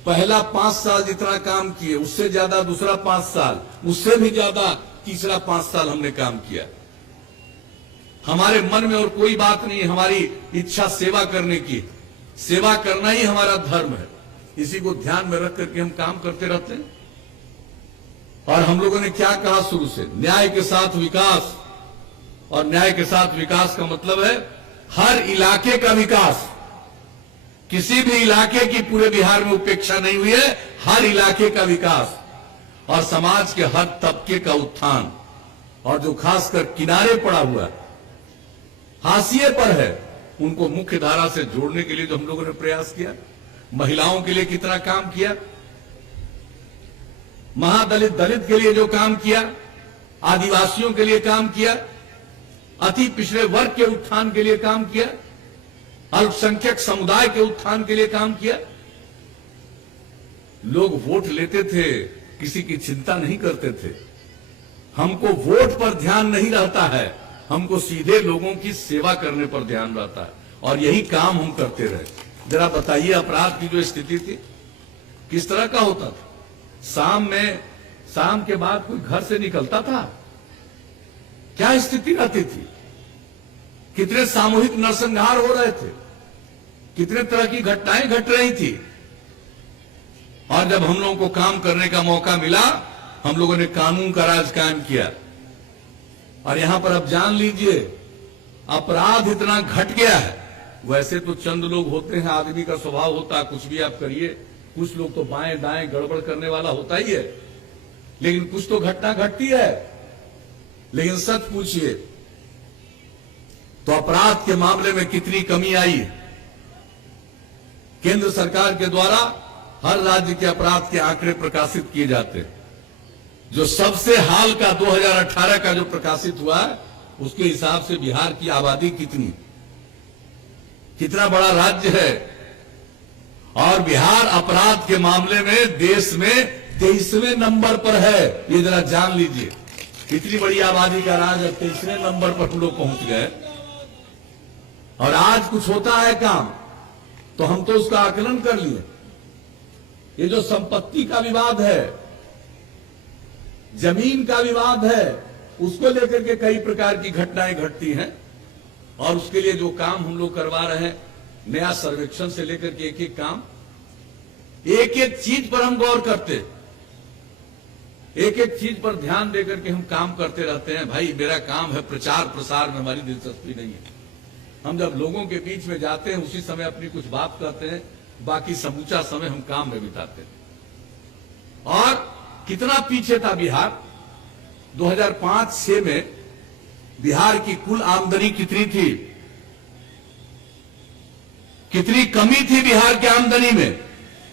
पहला 5 साल जितना काम किए, उससे ज्यादा दूसरा 5 साल, उससे भी ज्यादा तीसरा 5 साल हमने काम किया। हमारे मन में और कोई बात नहीं, हमारी इच्छा सेवा करने की, सेवा करना ही हमारा धर्म है। इसी को ध्यान में रख करके हम काम करते रहते हैं। और हम लोगों ने क्या कहा शुरू से, न्याय के साथ विकास। और न्याय के साथ विकास का मतलब है हर इलाके का विकास। किसी भी इलाके की पूरे बिहार में उपेक्षा नहीं हुई है, हर इलाके का विकास और समाज के हर तबके का उत्थान। और जो खासकर किनारे पड़ा हुआ, हाशिए पर है, उनको मुख्य धारा से जोड़ने के लिए जो हम लोगों ने प्रयास किया, महिलाओं के लिए कितना काम किया, महादलित दलित के लिए जो काम किया, आदिवासियों के लिए काम किया, अति पिछड़े वर्ग के उत्थान के लिए काम किया, अल्पसंख्यक समुदाय के उत्थान के लिए काम किया। लोग वोट लेते थे, किसी की चिंता नहीं करते थे। हमको वोट पर ध्यान नहीं रहता है, हमको सीधे लोगों की सेवा करने पर ध्यान रहता है, और यही काम हम करते रहे। जरा बताइए, अपराध की जो स्थिति थी किस तरह का होता था? शाम के बाद कोई घर से निकलता था, क्या स्थिति रहती थी? कितने सामूहिक नरसंहार हो रहे थे, कितने तरह की घटनाएं घट रही थी। और जब हम लोगों को काम करने का मौका मिला, हम लोगों ने कानून का राज कायम किया। और यहां पर अब जान लीजिए, अपराध इतना घट गया है। वैसे तो चंद लोग होते हैं, आदमी का स्वभाव होता है कुछ भी आप करिए, कुछ लोग तो बाएं दाएं गड़बड़ करने वाला होता ही है, लेकिन कुछ तो घटना घटती है। लेकिन सच पूछिए तो अपराध के मामले में कितनी कमी आई? केंद्र सरकार के द्वारा हर राज्य के अपराध के आंकड़े प्रकाशित किए जाते हैं। जो सबसे हाल का 2018 का जो प्रकाशित हुआ है, उसके हिसाब से बिहार की आबादी कितना बड़ा राज्य है, और बिहार अपराध के मामले में देश में 23वें नंबर पर है। ये जरा जान लीजिए, कितनी बड़ी आबादी का राज्य, 23वें नंबर पर हम लोग पहुंच गए। और आज कुछ होता है काम तो हम तो उसका आकलन कर लिए। ये जो संपत्ति का विवाद है, जमीन का विवाद है, उसको लेकर के कई प्रकार की घटनाएं घटती हैं। और उसके लिए जो काम हम लोग करवा रहे हैं, नया सर्वेक्षण से लेकर के एक एक काम, एक एक चीज पर हम गौर करते, एक एक चीज पर ध्यान देकर के हम काम करते रहते हैं। भाई मेरा काम है, प्रचार प्रसार में हमारी दिलचस्पी नहीं है। हम जब लोगों के बीच में जाते हैं, उसी समय अपनी कुछ बात करते हैं, बाकी समूचा समय हम काम में बिताते हैं। और कितना पीछे था बिहार? 2005-6 में बिहार की कुल आमदनी कितनी थी? कितनी कमी थी बिहार की आमदनी में?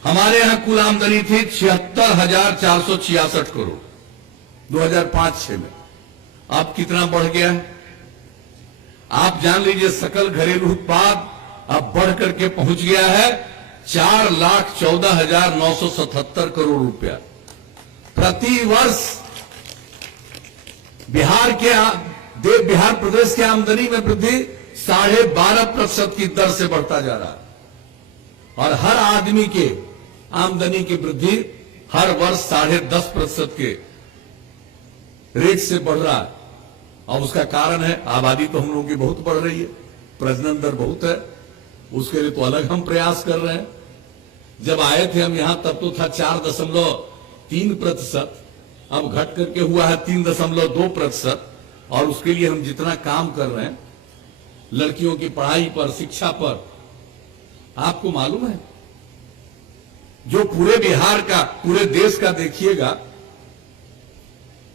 हमारे यहां कुल आमदनी थी 76,466 करोड़ 2005-6 में। अब कितना बढ़ गया है आप जान लीजिए। सकल घरेलू उत्पाद अब बढ़ करके पहुंच गया है 4,14,977 करोड़ रुपया प्रति वर्ष। बिहार प्रदेश के आमदनी में वृद्धि 12.5% की दर से बढ़ता जा रहा है, और हर आदमी के आमदनी की वृद्धि हर वर्ष 10.5% के रेट से बढ़ रहा है। और उसका कारण है, आबादी तो हम लोगों की बहुत बढ़ रही है, प्रजनन दर बहुत है, उसके लिए तो अलग हम प्रयास कर रहे हैं। जब आए थे हम यहां तब तो था 4.3%, अब घट करके हुआ है 3.2%। और उसके लिए हम जितना काम कर रहे हैं, लड़कियों की पढ़ाई पर, शिक्षा पर, आपको मालूम है, जो पूरे बिहार का, पूरे देश का देखिएगा,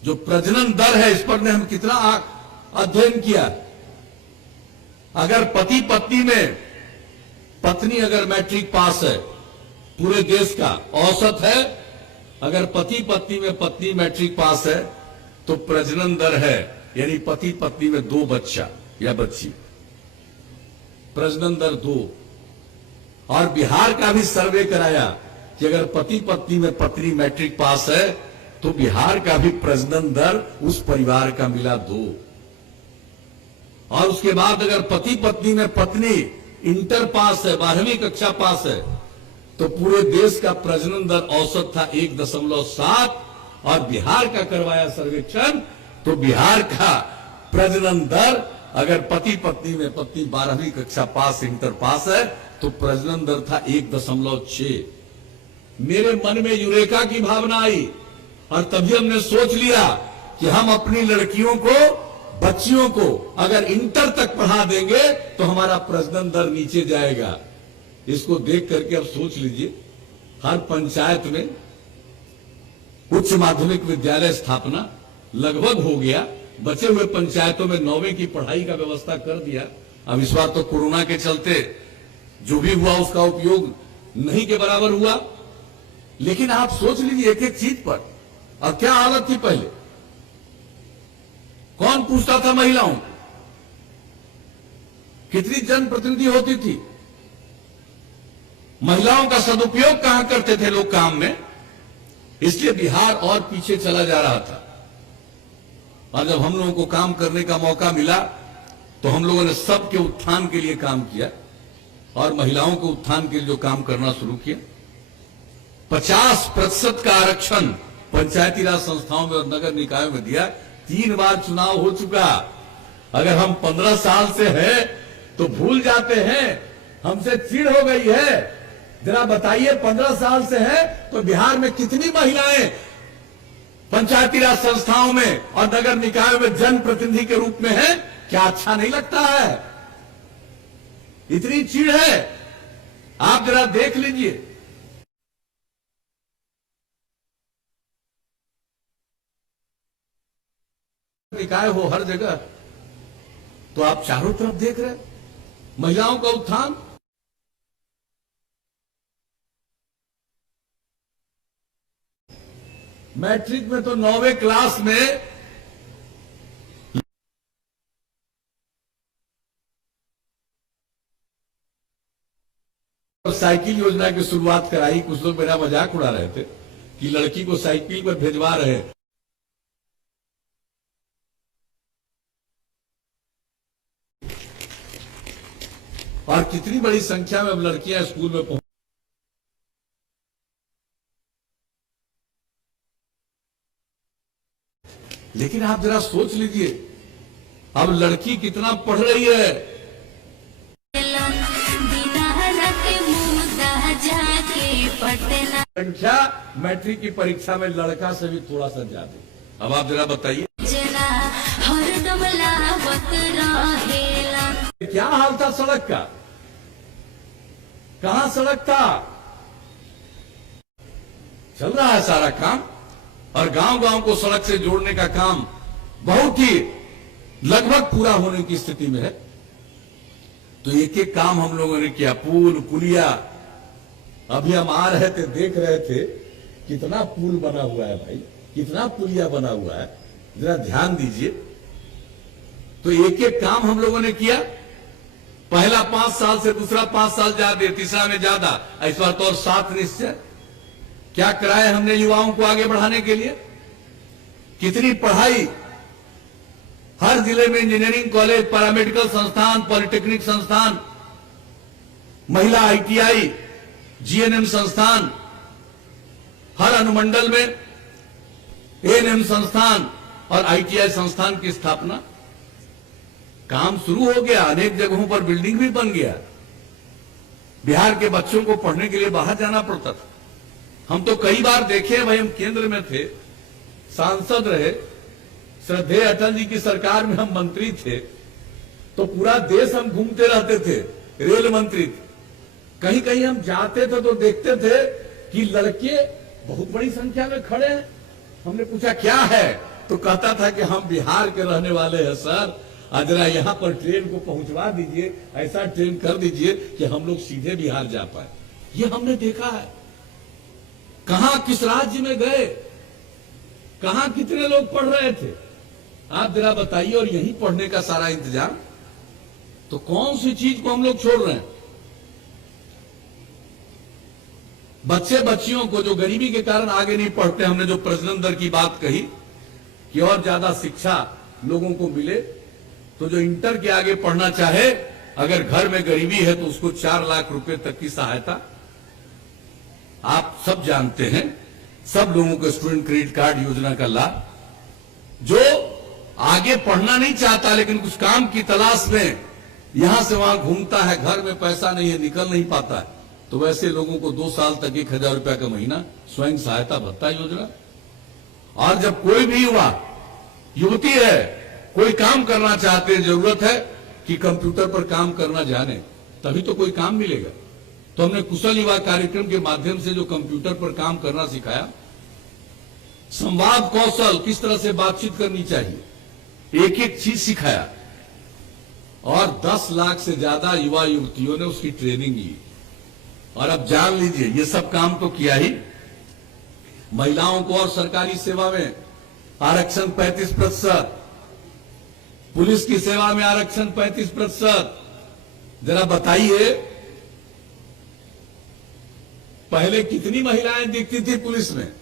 जो प्रजनन दर है, इस पर ने हम कितना अध्ययन किया। अगर पति पत्नी में, पत्नी अगर मैट्रिक पास है, पूरे देश का औसत है, अगर पति पत्नी में पत्नी मैट्रिक पास है, तो प्रजनन दर है, यानी पति पत्नी में 2 बच्चा या बच्ची, प्रजनन दर 2। और बिहार का भी सर्वे कराया कि अगर पति पत्नी में पत्नी मैट्रिक पास है, तो बिहार का भी प्रजनन दर उस परिवार का मिला 2। और उसके बाद अगर पति पत्नी में पत्नी इंटर पास है, 12वीं कक्षा पास है, तो पूरे देश का प्रजनन दर औसत था 1.7। और बिहार का करवाया सर्वेक्षण, तो बिहार का प्रजनन दर, अगर पति पत्नी में पत्नी 12वीं कक्षा पास, इंटर पास है, तो प्रजनन दर था 1.6। मेरे मन में यूरेका की भावना आई, और तभी हमने सोच लिया कि हम अपनी लड़कियों को, बच्चियों को अगर इंटर तक पढ़ा देंगे तो हमारा प्रजनन दर नीचे जाएगा। इसको देख करके अब सोच लीजिए, हर पंचायत में उच्च माध्यमिक विद्यालय स्थापना लगभग हो गया, बचे हुए पंचायतों में 9वीं की पढ़ाई का व्यवस्था कर दिया। अब इस बार तो कोरोना के चलते जो भी हुआ उसका उपयोग नहीं के बराबर हुआ, लेकिन आप सोच लीजिए एक एक चीज पर। और क्या हालत थी पहले, कौन पूछता था महिलाओं को? कितनी जनप्रतिनिधि होती थी? महिलाओं का सदुपयोग कहां करते थे लोग काम में, इसलिए बिहार और पीछे चला जा रहा था। और जब हम लोगों को काम करने का मौका मिला तो हम लोगों ने सबके उत्थान के लिए काम किया और महिलाओं के उत्थान के लिए जो काम करना शुरू किया। 50% का आरक्षण पंचायती राज संस्थाओं में और नगर निकायों में दिया। 3 बार चुनाव हो चुका। अगर हम 15 साल से हैं तो भूल जाते हैं, हमसे चिढ़ हो गई है। जरा बताइए 15 साल से है तो बिहार में कितनी महिलाएं पंचायती राज संस्थाओं में और नगर निकायों में जनप्रतिनिधि के रूप में है? क्या अच्छा नहीं लगता है? इतनी चिढ़ है, आप जरा देख लीजिए। निकाय हो हर जगह, तो आप चारों तरफ देख रहे हैं महिलाओं का उत्थान। मैट्रिक में तो 9वीं क्लास में साइकिल योजना की शुरुआत कराई। कुछ लोग मेरा मजाक उड़ा रहे थे कि लड़की को साइकिल पर भेजवा रहे हैं। और कितनी बड़ी संख्या में अब लड़कियां स्कूल में पहुंच। लेकिन आप जरा सोच लीजिए, अब लड़की कितना पढ़ रही है। संख्या मैट्रिक की परीक्षा में लड़का से भी थोड़ा सा ज्यादा। अब आप जरा बताइए क्या हाल था सड़क का? कहां सड़क था? चल रहा है सारा काम और गांव गांव को सड़क से जोड़ने का काम बहुत ही लगभग पूरा होने की स्थिति में है। तो एक एक काम हम लोगों ने किया। पुल पुलिया, अभी हम आ रहे थे देख रहे थे कितना पुल बना हुआ है भाई, कितना पुलिया बना हुआ है, जरा ध्यान दीजिए। तो एक एक काम हम लोगों ने किया। पहला 5 साल से दूसरा 5 साल ज्यादा, तीसरा में ज्यादा, इस बार तो और 7 निश्चय। क्या कराए हमने युवाओं को आगे बढ़ाने के लिए? कितनी पढ़ाई, हर जिले में इंजीनियरिंग कॉलेज, पैरामेडिकल संस्थान, पॉलिटेक्निक संस्थान, महिला ITI, GNM संस्थान, हर अनुमंडल में ANM संस्थान और ITI संस्थान की स्थापना। काम शुरू हो गया, अनेक जगहों पर बिल्डिंग भी बन गया। बिहार के बच्चों को पढ़ने के लिए बाहर जाना पड़ता था। हम तो कई बार देखे भाई, हम केंद्र में थे, सांसद रहे, श्रद्धेय अटल जी की सरकार में हम मंत्री थे, तो पूरा देश हम घूमते रहते थे, रेल मंत्री थे। कहीं कहीं हम जाते थे तो देखते थे कि लड़के बहुत बड़ी संख्या में खड़े हैं। हमने पूछा क्या है, तो कहता था कि हम बिहार के रहने वाले हैं सर, जरा यहां पर ट्रेन को पहुंचवा दीजिए, ऐसा ट्रेन कर दीजिए कि हम लोग सीधे बिहार जा पाए। ये हमने देखा है। कहां किस राज्य में गए, कहां कितने लोग पढ़ रहे थे, आप जरा बताइए। और यहीं पढ़ने का सारा इंतजाम, तो कौन सी चीज को हम लोग छोड़ रहे हैं? बच्चे बच्चियों को जो गरीबी के कारण आगे नहीं पढ़ते, हमने जो प्रजनन दर की बात कही कि और ज्यादा शिक्षा लोगों को मिले, तो जो इंटर के आगे पढ़ना चाहे, अगर घर में गरीबी है तो उसको 4 लाख रुपए तक की सहायता। आप सब जानते हैं, सब लोगों को स्टूडेंट क्रेडिट कार्ड योजना का लाभ। जो आगे पढ़ना नहीं चाहता लेकिन कुछ काम की तलाश में यहां से वहां घूमता है, घर में पैसा नहीं है, निकल नहीं पाता है, तो वैसे लोगों को 2 साल तक 1000 रुपया का महीना स्वयं सहायता भत्ता योजना। और जब कोई भी युवा युवती है, कोई काम करना चाहते हैं, जरूरत है कि कंप्यूटर पर काम करना जाने, तभी तो कोई काम मिलेगा। तो हमने कुशल युवा कार्यक्रम के माध्यम से जो कंप्यूटर पर काम करना सिखाया, संवाद कौशल, किस तरह से बातचीत करनी चाहिए, एक एक चीज सिखाया। और 10 लाख से ज्यादा युवा युवतियों ने उसकी ट्रेनिंग ली। और अब जान लीजिए, ये सब काम तो किया ही, महिलाओं को और सरकारी सेवा में आरक्षण 35%, पुलिस की सेवा में आरक्षण 35%। जरा बताइए, पहले कितनी महिलाएं दिखती थी पुलिस में?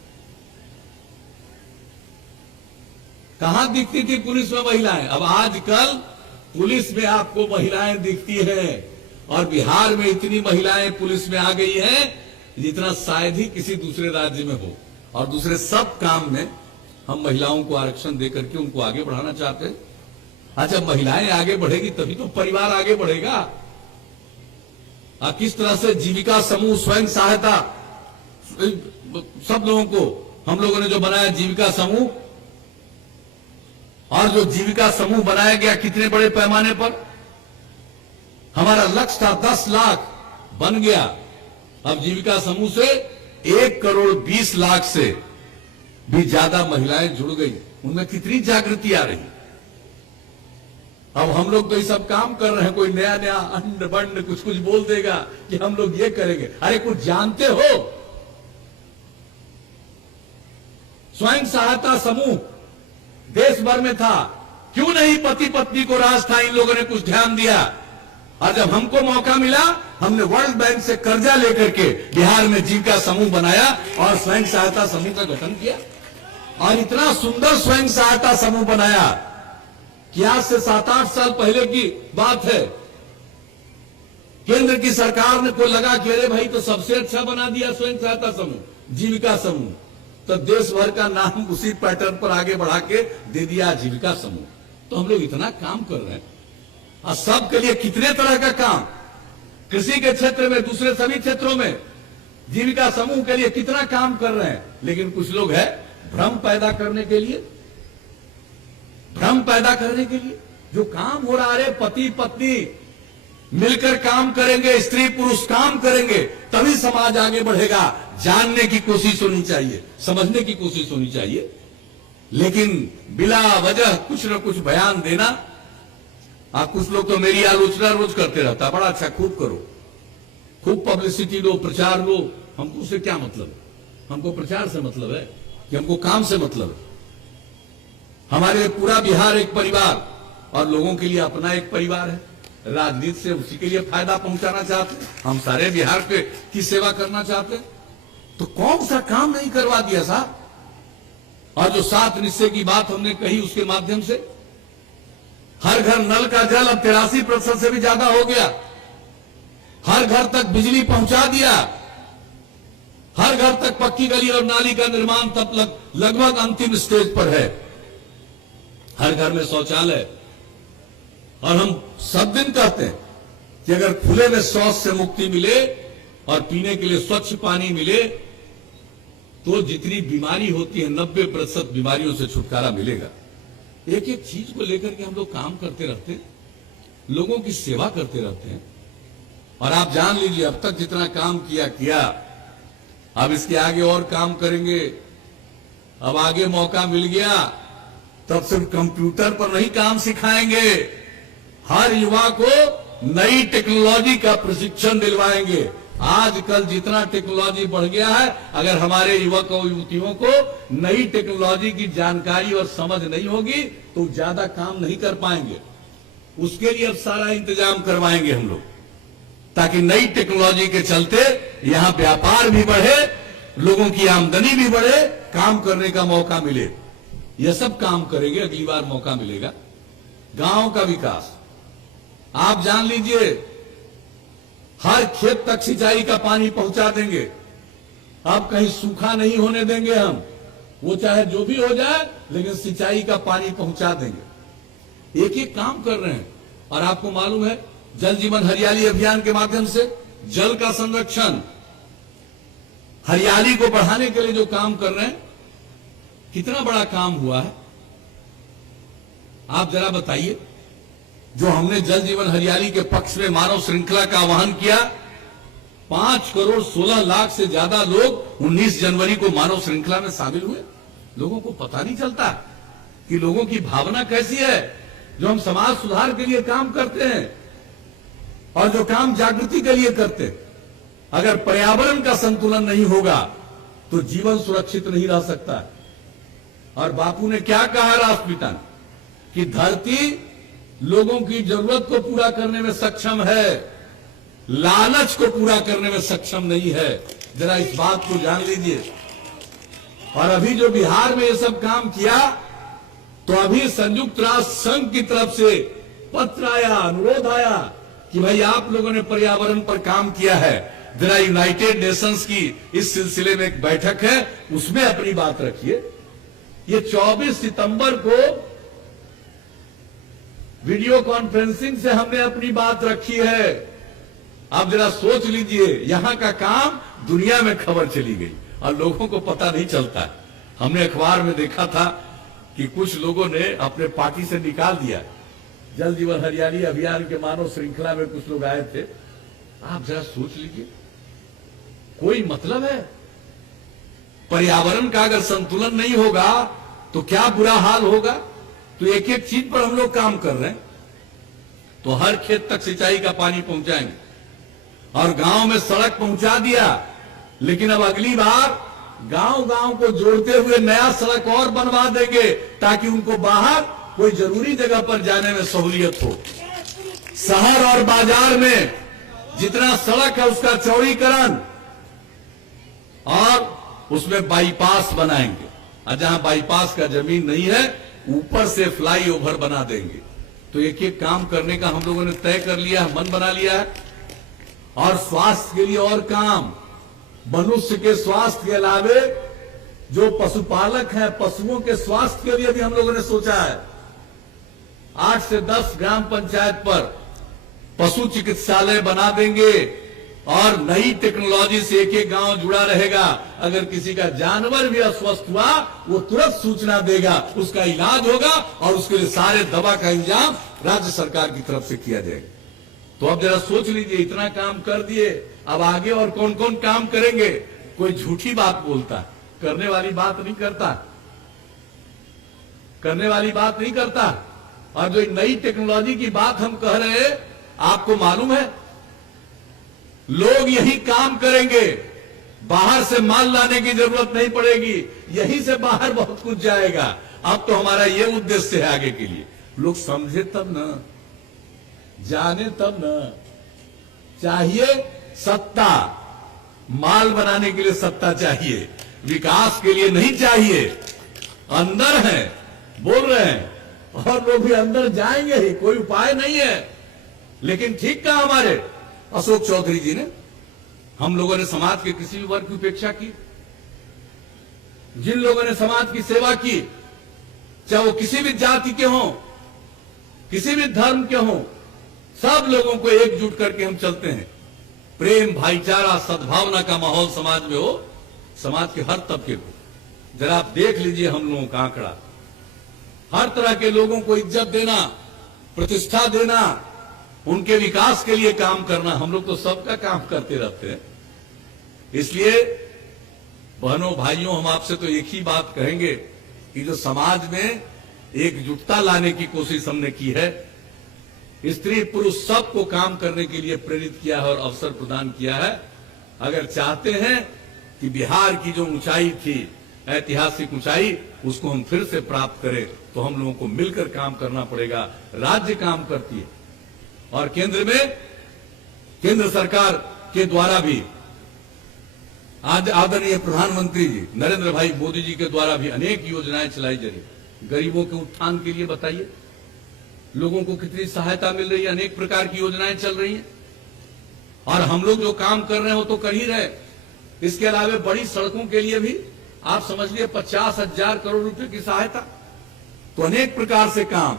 कहां दिखती थी पुलिस में महिलाएं? अब आजकल पुलिस में आपको महिलाएं दिखती हैं, और बिहार में इतनी महिलाएं पुलिस में आ गई हैं जितना शायद ही किसी दूसरे राज्य में हो। और दूसरे सब काम में हम महिलाओं को आरक्षण देकर के उनको आगे बढ़ाना चाहते हैं। अच्छा, महिलाएं आगे बढ़ेगी तभी तो परिवार आगे बढ़ेगा। किस तरह से जीविका समूह, स्वयं सहायता, सब लोगों को हम लोगों ने जो बनाया जीविका समूह, और जो जीविका समूह बनाया गया कितने बड़े पैमाने पर, हमारा लक्ष्य था 10 लाख, बन गया। अब जीविका समूह से 1,20,00,000 से भी ज्यादा महिलाएं जुड़ गई। उनमें कितनी जागृति आ रही। अब हम लोग तो ये सब काम कर रहे हैं, कोई नया नया अंड बंड कुछ कुछ बोल देगा कि हम लोग ये करेंगे। अरे कुछ जानते हो? स्वयं सहायता समूह देश भर में था, क्यों नहीं पति पत्नी को राज था? इन लोगों ने कुछ ध्यान दिया। और जब हमको मौका मिला, हमने वर्ल्ड बैंक से कर्जा लेकर के बिहार में जीविका समूह बनाया और स्वयं सहायता समूह का गठन किया। और इतना सुंदर स्वयं सहायता समूह बनाया कि आज से 7-8 साल पहले की बात है, केंद्र की सरकार ने को लगा कि अरे भाई, तो सबसे अच्छा बना दिया स्वयं सहायता समूह, जीविका समूह। तो देश भर का नाम उसी पैटर्न पर आगे बढ़ा के दे दिया जीविका समूह। तो हम लोग इतना काम कर रहे हैं, और सबके लिए कितने तरह का काम, कृषि के क्षेत्र में, दूसरे सभी क्षेत्रों में जीविका समूह के लिए कितना काम कर रहे हैं। लेकिन कुछ लोग है भ्रम पैदा करने के लिए, जो काम हो रहा है, पति पत्नी मिलकर काम करेंगे, स्त्री पुरुष काम करेंगे, तभी समाज आगे बढ़ेगा। जानने की कोशिश होनी चाहिए, समझने की कोशिश होनी चाहिए। लेकिन बिला वजह कुछ न कुछ बयान देना, कुछ लोग तो मेरी आलोचना रोज करते रहता, बड़ा अच्छा, खूब करो, खूब पब्लिसिटी लो, प्रचार लो। हमको उससे क्या मतलब है? हमको प्रचार से मतलब है कि हमको काम से मतलब है। हमारे पूरा बिहार एक परिवार, और लोगों के लिए अपना एक परिवार है। राजनीति से उसी के लिए फायदा पहुंचाना चाहते हैं, हम सारे बिहार की सेवा करना चाहते हैं। तो कौन सा काम नहीं करवा दिया साहब। और जो 7 निश्चय की बात हमने कही, उसके माध्यम से हर घर नल का जल अब 83% से भी ज्यादा हो गया। हर घर तक बिजली पहुंचा दिया, हर घर तक पक्की गली और नाली का निर्माण तब लगभग अंतिम स्टेज पर है। हर घर में शौचालय। और हम सब दिन कहते हैं कि अगर खुले में शौच से मुक्ति मिले और पीने के लिए स्वच्छ पानी मिले, तो जितनी बीमारी होती है 90% बीमारियों से छुटकारा मिलेगा। एक एक चीज को लेकर के हम लोग काम करते रहते हैं, लोगों की सेवा करते रहते हैं। और आप जान लीजिए, अब तक जितना काम किया, अब इसके आगे और काम करेंगे। अब आगे मौका मिल गया, तब सिर्फ कंप्यूटर पर नहीं काम सिखाएंगे, हर युवा को नई टेक्नोलॉजी का प्रशिक्षण दिलवाएंगे। आजकल जितना टेक्नोलॉजी बढ़ गया है, अगर हमारे युवक और युवतियों को नई टेक्नोलॉजी की जानकारी और समझ नहीं होगी तो ज्यादा काम नहीं कर पाएंगे। उसके लिए अब सारा इंतजाम करवाएंगे हम लोग, ताकि नई टेक्नोलॉजी के चलते यहां व्यापार भी बढ़े, लोगों की आमदनी भी बढ़े, काम करने का मौका मिले। यह सब काम करेंगे, अगली बार मौका मिलेगा। गांव का विकास, आप जान लीजिए, हर खेत तक सिंचाई का पानी पहुंचा देंगे। अब कहीं सूखा नहीं होने देंगे हम, वो चाहे जो भी हो जाए, लेकिन सिंचाई का पानी पहुंचा देंगे। एक एक काम कर रहे हैं। और आपको मालूम है, जल जीवन हरियाली अभियान के माध्यम से जल का संरक्षण, हरियाली को बढ़ाने के लिए जो काम कर रहे हैं, कितना बड़ा काम हुआ है। आप जरा बताइए, जो हमने जल जीवन हरियाली के पक्ष में मानव श्रृंखला का आह्वान किया, 5,16,00,000 से ज्यादा लोग 19 जनवरी को मानव श्रृंखला में शामिल हुए। लोगों को पता नहीं चलता कि लोगों की भावना कैसी है। जो हम समाज सुधार के लिए काम करते हैं और जो काम जागृति के लिए करते हैं, अगर पर्यावरण का संतुलन नहीं होगा तो जीवन सुरक्षित नहीं रह सकता है। और बापू ने क्या कहा राष्ट्रपिता ने कि धरती लोगों की जरूरत को पूरा करने में सक्षम है, लालच को पूरा करने में सक्षम नहीं है। जरा इस बात को जान लीजिए। और अभी जो बिहार में ये सब काम किया, तो अभी संयुक्त राष्ट्र संघ की तरफ से पत्र आया, अनुरोध आया कि भाई आप लोगों ने पर्यावरण पर काम किया है, जरा यूनाइटेड नेशंस की इस सिलसिले में एक बैठक है, उसमें अपनी बात रखिए। ये 24 सितंबर को वीडियो कॉन्फ्रेंसिंग से हमने अपनी बात रखी है। आप जरा सोच लीजिए, यहां का काम दुनिया में खबर चली गई और लोगों को पता नहीं चलता। हमने अखबार में देखा था कि कुछ लोगों ने अपने पार्टी से निकाल दिया। जल जीवन हरियाली अभियान के मानव श्रृंखला में कुछ लोग आए थे। आप जरा सोच लीजिए, कोई मतलब है? पर्यावरण का अगर संतुलन नहीं होगा तो क्या बुरा हाल होगा। तो एक एक चीज पर हम लोग काम कर रहे हैं। तो हर खेत तक सिंचाई का पानी पहुंचाएंगे और गांव में सड़क पहुंचा दिया, लेकिन अब अगली बार गांव गांव को जोड़ते हुए नया सड़क और बनवा देंगे ताकि उनको बाहर कोई जरूरी जगह पर जाने में सहूलियत हो। शहर और बाजार में जितना सड़क है उसका चौड़ीकरण और उसमें बाईपास बनाएंगे, और जहां बाईपास का जमीन नहीं है ऊपर से फ्लाईओवर बना देंगे। तो एक एक काम करने का हम लोगों ने तय कर लिया, मन बना लिया है। और स्वास्थ्य के लिए और काम, मनुष्य के स्वास्थ्य के अलावे जो पशुपालक हैं, पशुओं के स्वास्थ्य के लिए भी हम लोगों ने सोचा है। 8 से 10 ग्राम पंचायत पर पशु चिकित्सालय बना देंगे और नई टेक्नोलॉजी से एक एक गांव जुड़ा रहेगा। अगर किसी का जानवर भी अस्वस्थ हुआ वो तुरंत सूचना देगा, उसका इलाज होगा और उसके लिए सारे दवा का इंतजाम राज्य सरकार की तरफ से किया जाएगा। तो अब जरा सोच लीजिए, इतना काम कर दिए, अब आगे और कौन कौन काम करेंगे। कोई झूठी बात बोलता है, करने वाली बात नहीं करता, करने वाली बात नहीं करता। और जो नई टेक्नोलॉजी की बात हम कह रहे हैं, आपको मालूम है लोग यही काम करेंगे, बाहर से माल लाने की जरूरत नहीं पड़ेगी, यहीं से बाहर बहुत कुछ जाएगा। अब तो हमारा ये उद्देश्य है आगे के लिए। लोग समझे तब ना, जाने तब ना। चाहिए सत्ता, माल बनाने के लिए सत्ता चाहिए, विकास के लिए नहीं चाहिए। अंदर है, बोल रहे हैं, और लोग भी अंदर जाएंगे ही, कोई उपाय नहीं है। लेकिन ठीक कहा हमारे अशोक चौधरी जी ने, हम लोगों ने समाज के किसी भी वर्ग की उपेक्षा की। जिन लोगों ने समाज की सेवा की, चाहे वो किसी भी जाति के हों, किसी भी धर्म के हों, सब लोगों को एकजुट करके हम चलते हैं। प्रेम, भाईचारा, सद्भावना का माहौल समाज में हो, समाज के हर तबके को। जरा आप देख लीजिए हम लोगों का आंकड़ा, हर तरह के लोगों को इज्जत देना, प्रतिष्ठा देना, उनके विकास के लिए काम करना। हम लोग तो सबका काम करते रहते हैं। इसलिए बहनों भाइयों, हम आपसे तो एक ही बात कहेंगे कि जो समाज में एकजुटता लाने की कोशिश हमने की है, स्त्री पुरुष सबको काम करने के लिए प्रेरित किया है और अवसर प्रदान किया है। अगर चाहते हैं कि बिहार की जो ऊंचाई थी, ऐतिहासिक ऊंचाई, उसको हम फिर से प्राप्त करें, तो हम लोगों को मिलकर काम करना पड़ेगा। राज्य काम करती है और केंद्र में, केंद्र सरकार के द्वारा भी, आज आदरणीय प्रधानमंत्री जी नरेंद्र भाई मोदी जी के द्वारा भी अनेक योजनाएं चलाई जा रही। गरीबों के उत्थान के लिए बताइए, लोगों को कितनी सहायता मिल रही है, अनेक प्रकार की योजनाएं चल रही हैं। और हम लोग जो काम कर रहे हैं वो तो कर ही रहे। इसके अलावा बड़ी सड़कों के लिए भी आप समझिए 50,000 करोड़ रुपए की सहायता। तो अनेक प्रकार से काम,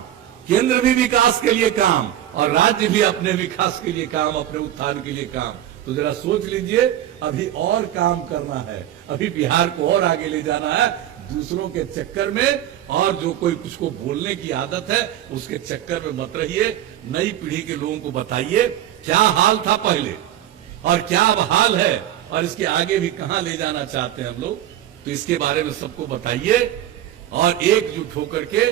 केंद्र भी विकास के लिए काम और राज्य भी अपने विकास के लिए काम, अपने उत्थान के लिए काम। तो जरा सोच लीजिए, अभी और काम करना है, अभी बिहार को और आगे ले जाना है। दूसरों के चक्कर में और जो कोई कुछ को बोलने की आदत है उसके चक्कर में मत रहिए। नई पीढ़ी के लोगों को बताइए क्या हाल था पहले और क्या अब हाल है और इसके आगे भी कहां ले जाना चाहते हैं हम लोग। तो इसके बारे में सबको बताइए और एकजुट होकर के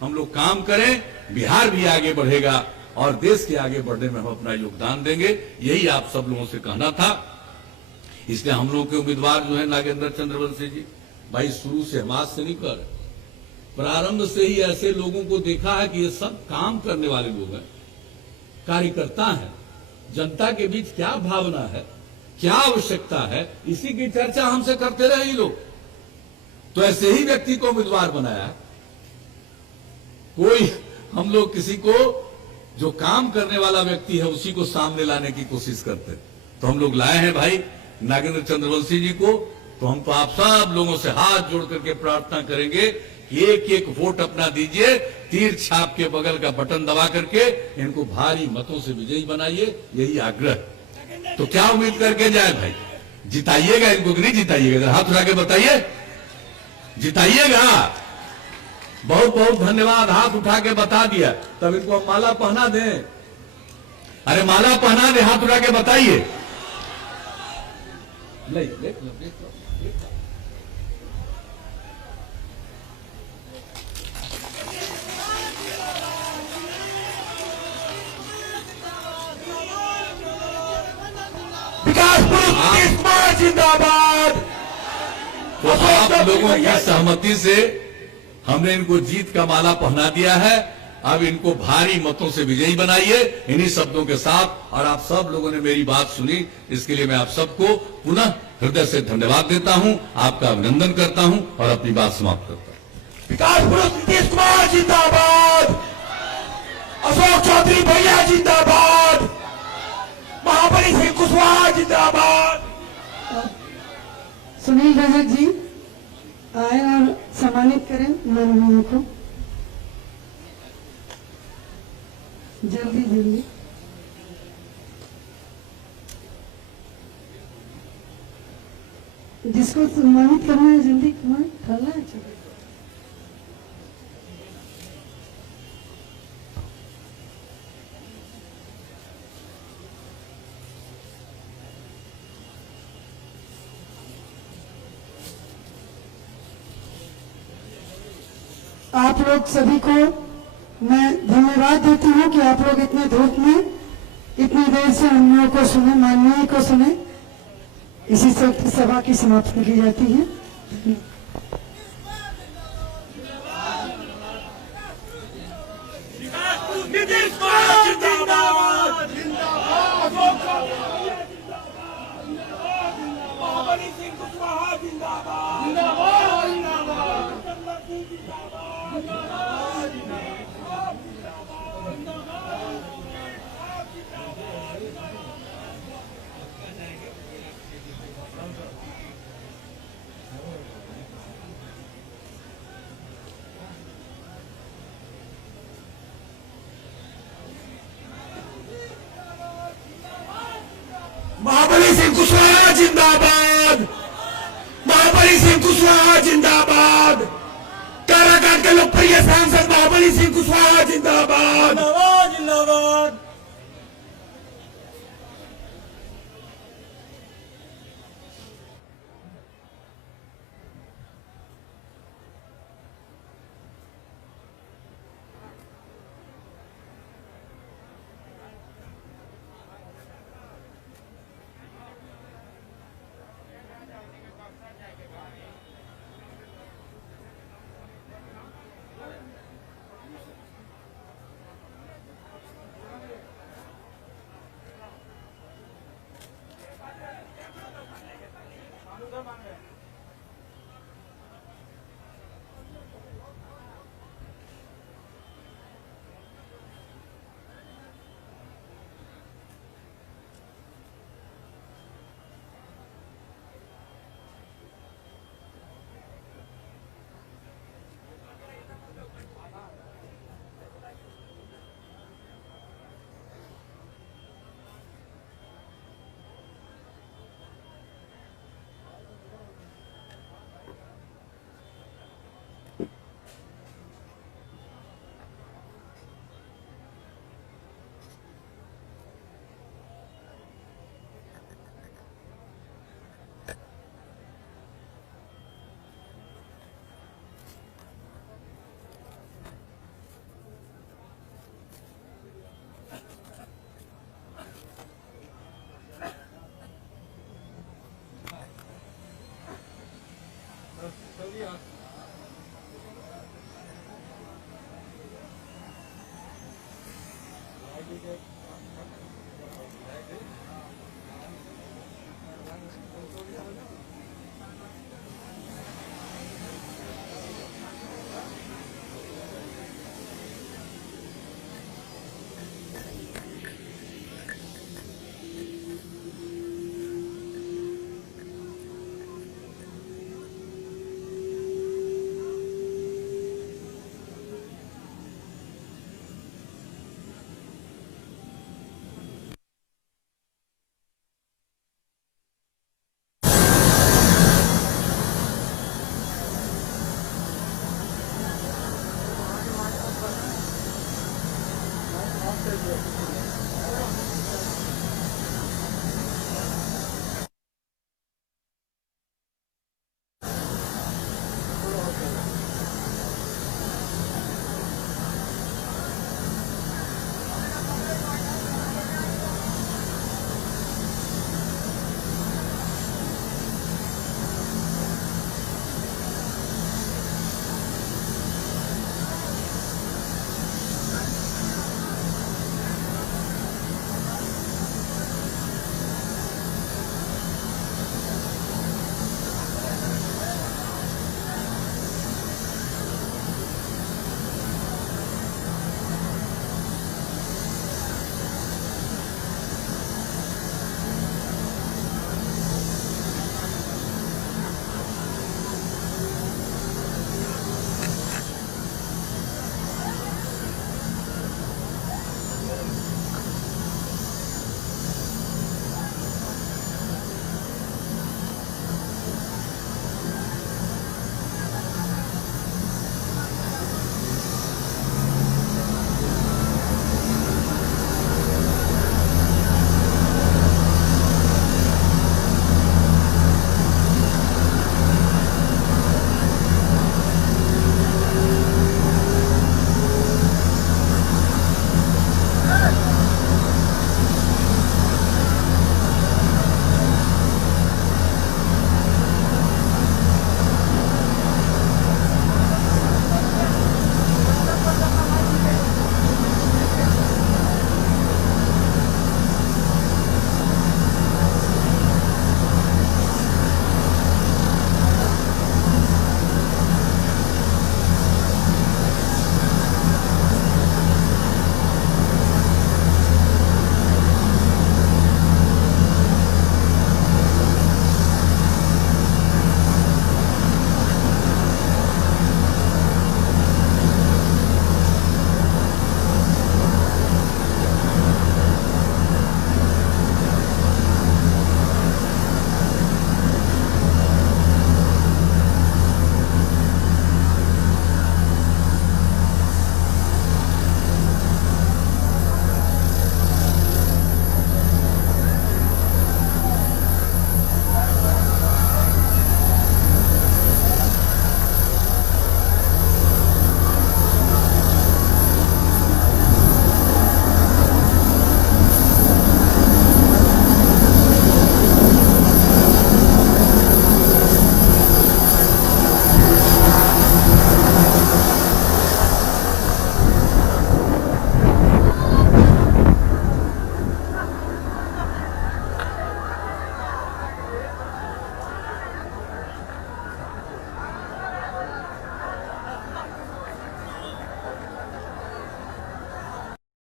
हम लोग काम करें बिहार भी आगे बढ़ेगा और देश के आगे बढ़ने में हम अपना योगदान देंगे। यही आप सब लोगों से कहना था। इसलिए हम लोगों के उम्मीदवार जो है नागेंद्र चंद्रवंशी जी, भाई शुरू से हम आज से नहीं कर, प्रारंभ से ही ऐसे लोगों को देखा है कि ये सब काम करने वाले लोग हैं, कार्यकर्ता हैं, जनता के बीच क्या भावना है, क्या आवश्यकता है, इसी की चर्चा हमसे करते रहे ये लोग। तो ऐसे ही व्यक्ति को उम्मीदवार बनाया। कोई हम लोग किसी को जो काम करने वाला व्यक्ति है उसी को सामने लाने की कोशिश करते, तो हम लोग लाए हैं भाई नागेंद्र चंद्रवंशी जी को। तो हम तो आप सब लोगों से हाथ जोड़ करके प्रार्थना करेंगे कि एक एक वोट अपना दीजिए, तीर छाप के बगल का बटन दबा करके इनको भारी मतों से विजयी बनाइए, यही आग्रह। तो क्या उम्मीद करके जाए भाई, जिताइएगा इनको कि नहीं जिताइएगा? हाथ उठा के बताइए, जिताइएगा। बहुत बहुत धन्यवाद, हाथ उठा के बता दिया। तब इनको हम माला पहना दें? अरे माला पहना दे, हाथ उठा के बताइए। नहीं, देख लो, देख लो, देख लो। विकास पुरुष नीतीश कुमार जिंदाबाद। तो आप लोगों की सहमति से हमने इनको जीत का माला पहना दिया है। अब इनको भारी मतों से विजयी बनाइए, इन्हीं शब्दों के साथ। और आप सब लोगों ने मेरी बात सुनी, इसके लिए मैं आप सबको पुनः हृदय से धन्यवाद देता हूं, आपका अभिनंदन करता हूं और अपनी बात समाप्त करता हूं। विकास पुरुष नीतीश कुमार जिंदाबाद। अशोक चौधरी भैया जिंदाबाद। महाबली सिंह कुशवाहा जिंदाबाद। सुनील रजक जी आए और सम्मानित करें माननीय को। जल्दी जल्दी जिसको सम्मानित करना है जल्दी खाना है। चलो आप लोग सभी को मैं धन्यवाद देती हूँ कि आप लोग इतने धूप में इतनी देर से हम लोगों को सुने, माननीय को सुने। इसी से सभा की समाप्ति की जाती है। नीतीश कुमार जिंदाबाद। महाबली सिंह कुशवाहा जिंदाबाद। महाबली सिंह कुशवाहा जिंदाबाद। महाबली सिंह कुशवाहा जिंदाबाद। काराकाट के लोकप्रिय सांसद महाबली सिंह कुशवाहा जिंदाबाद। जिंदाबाद।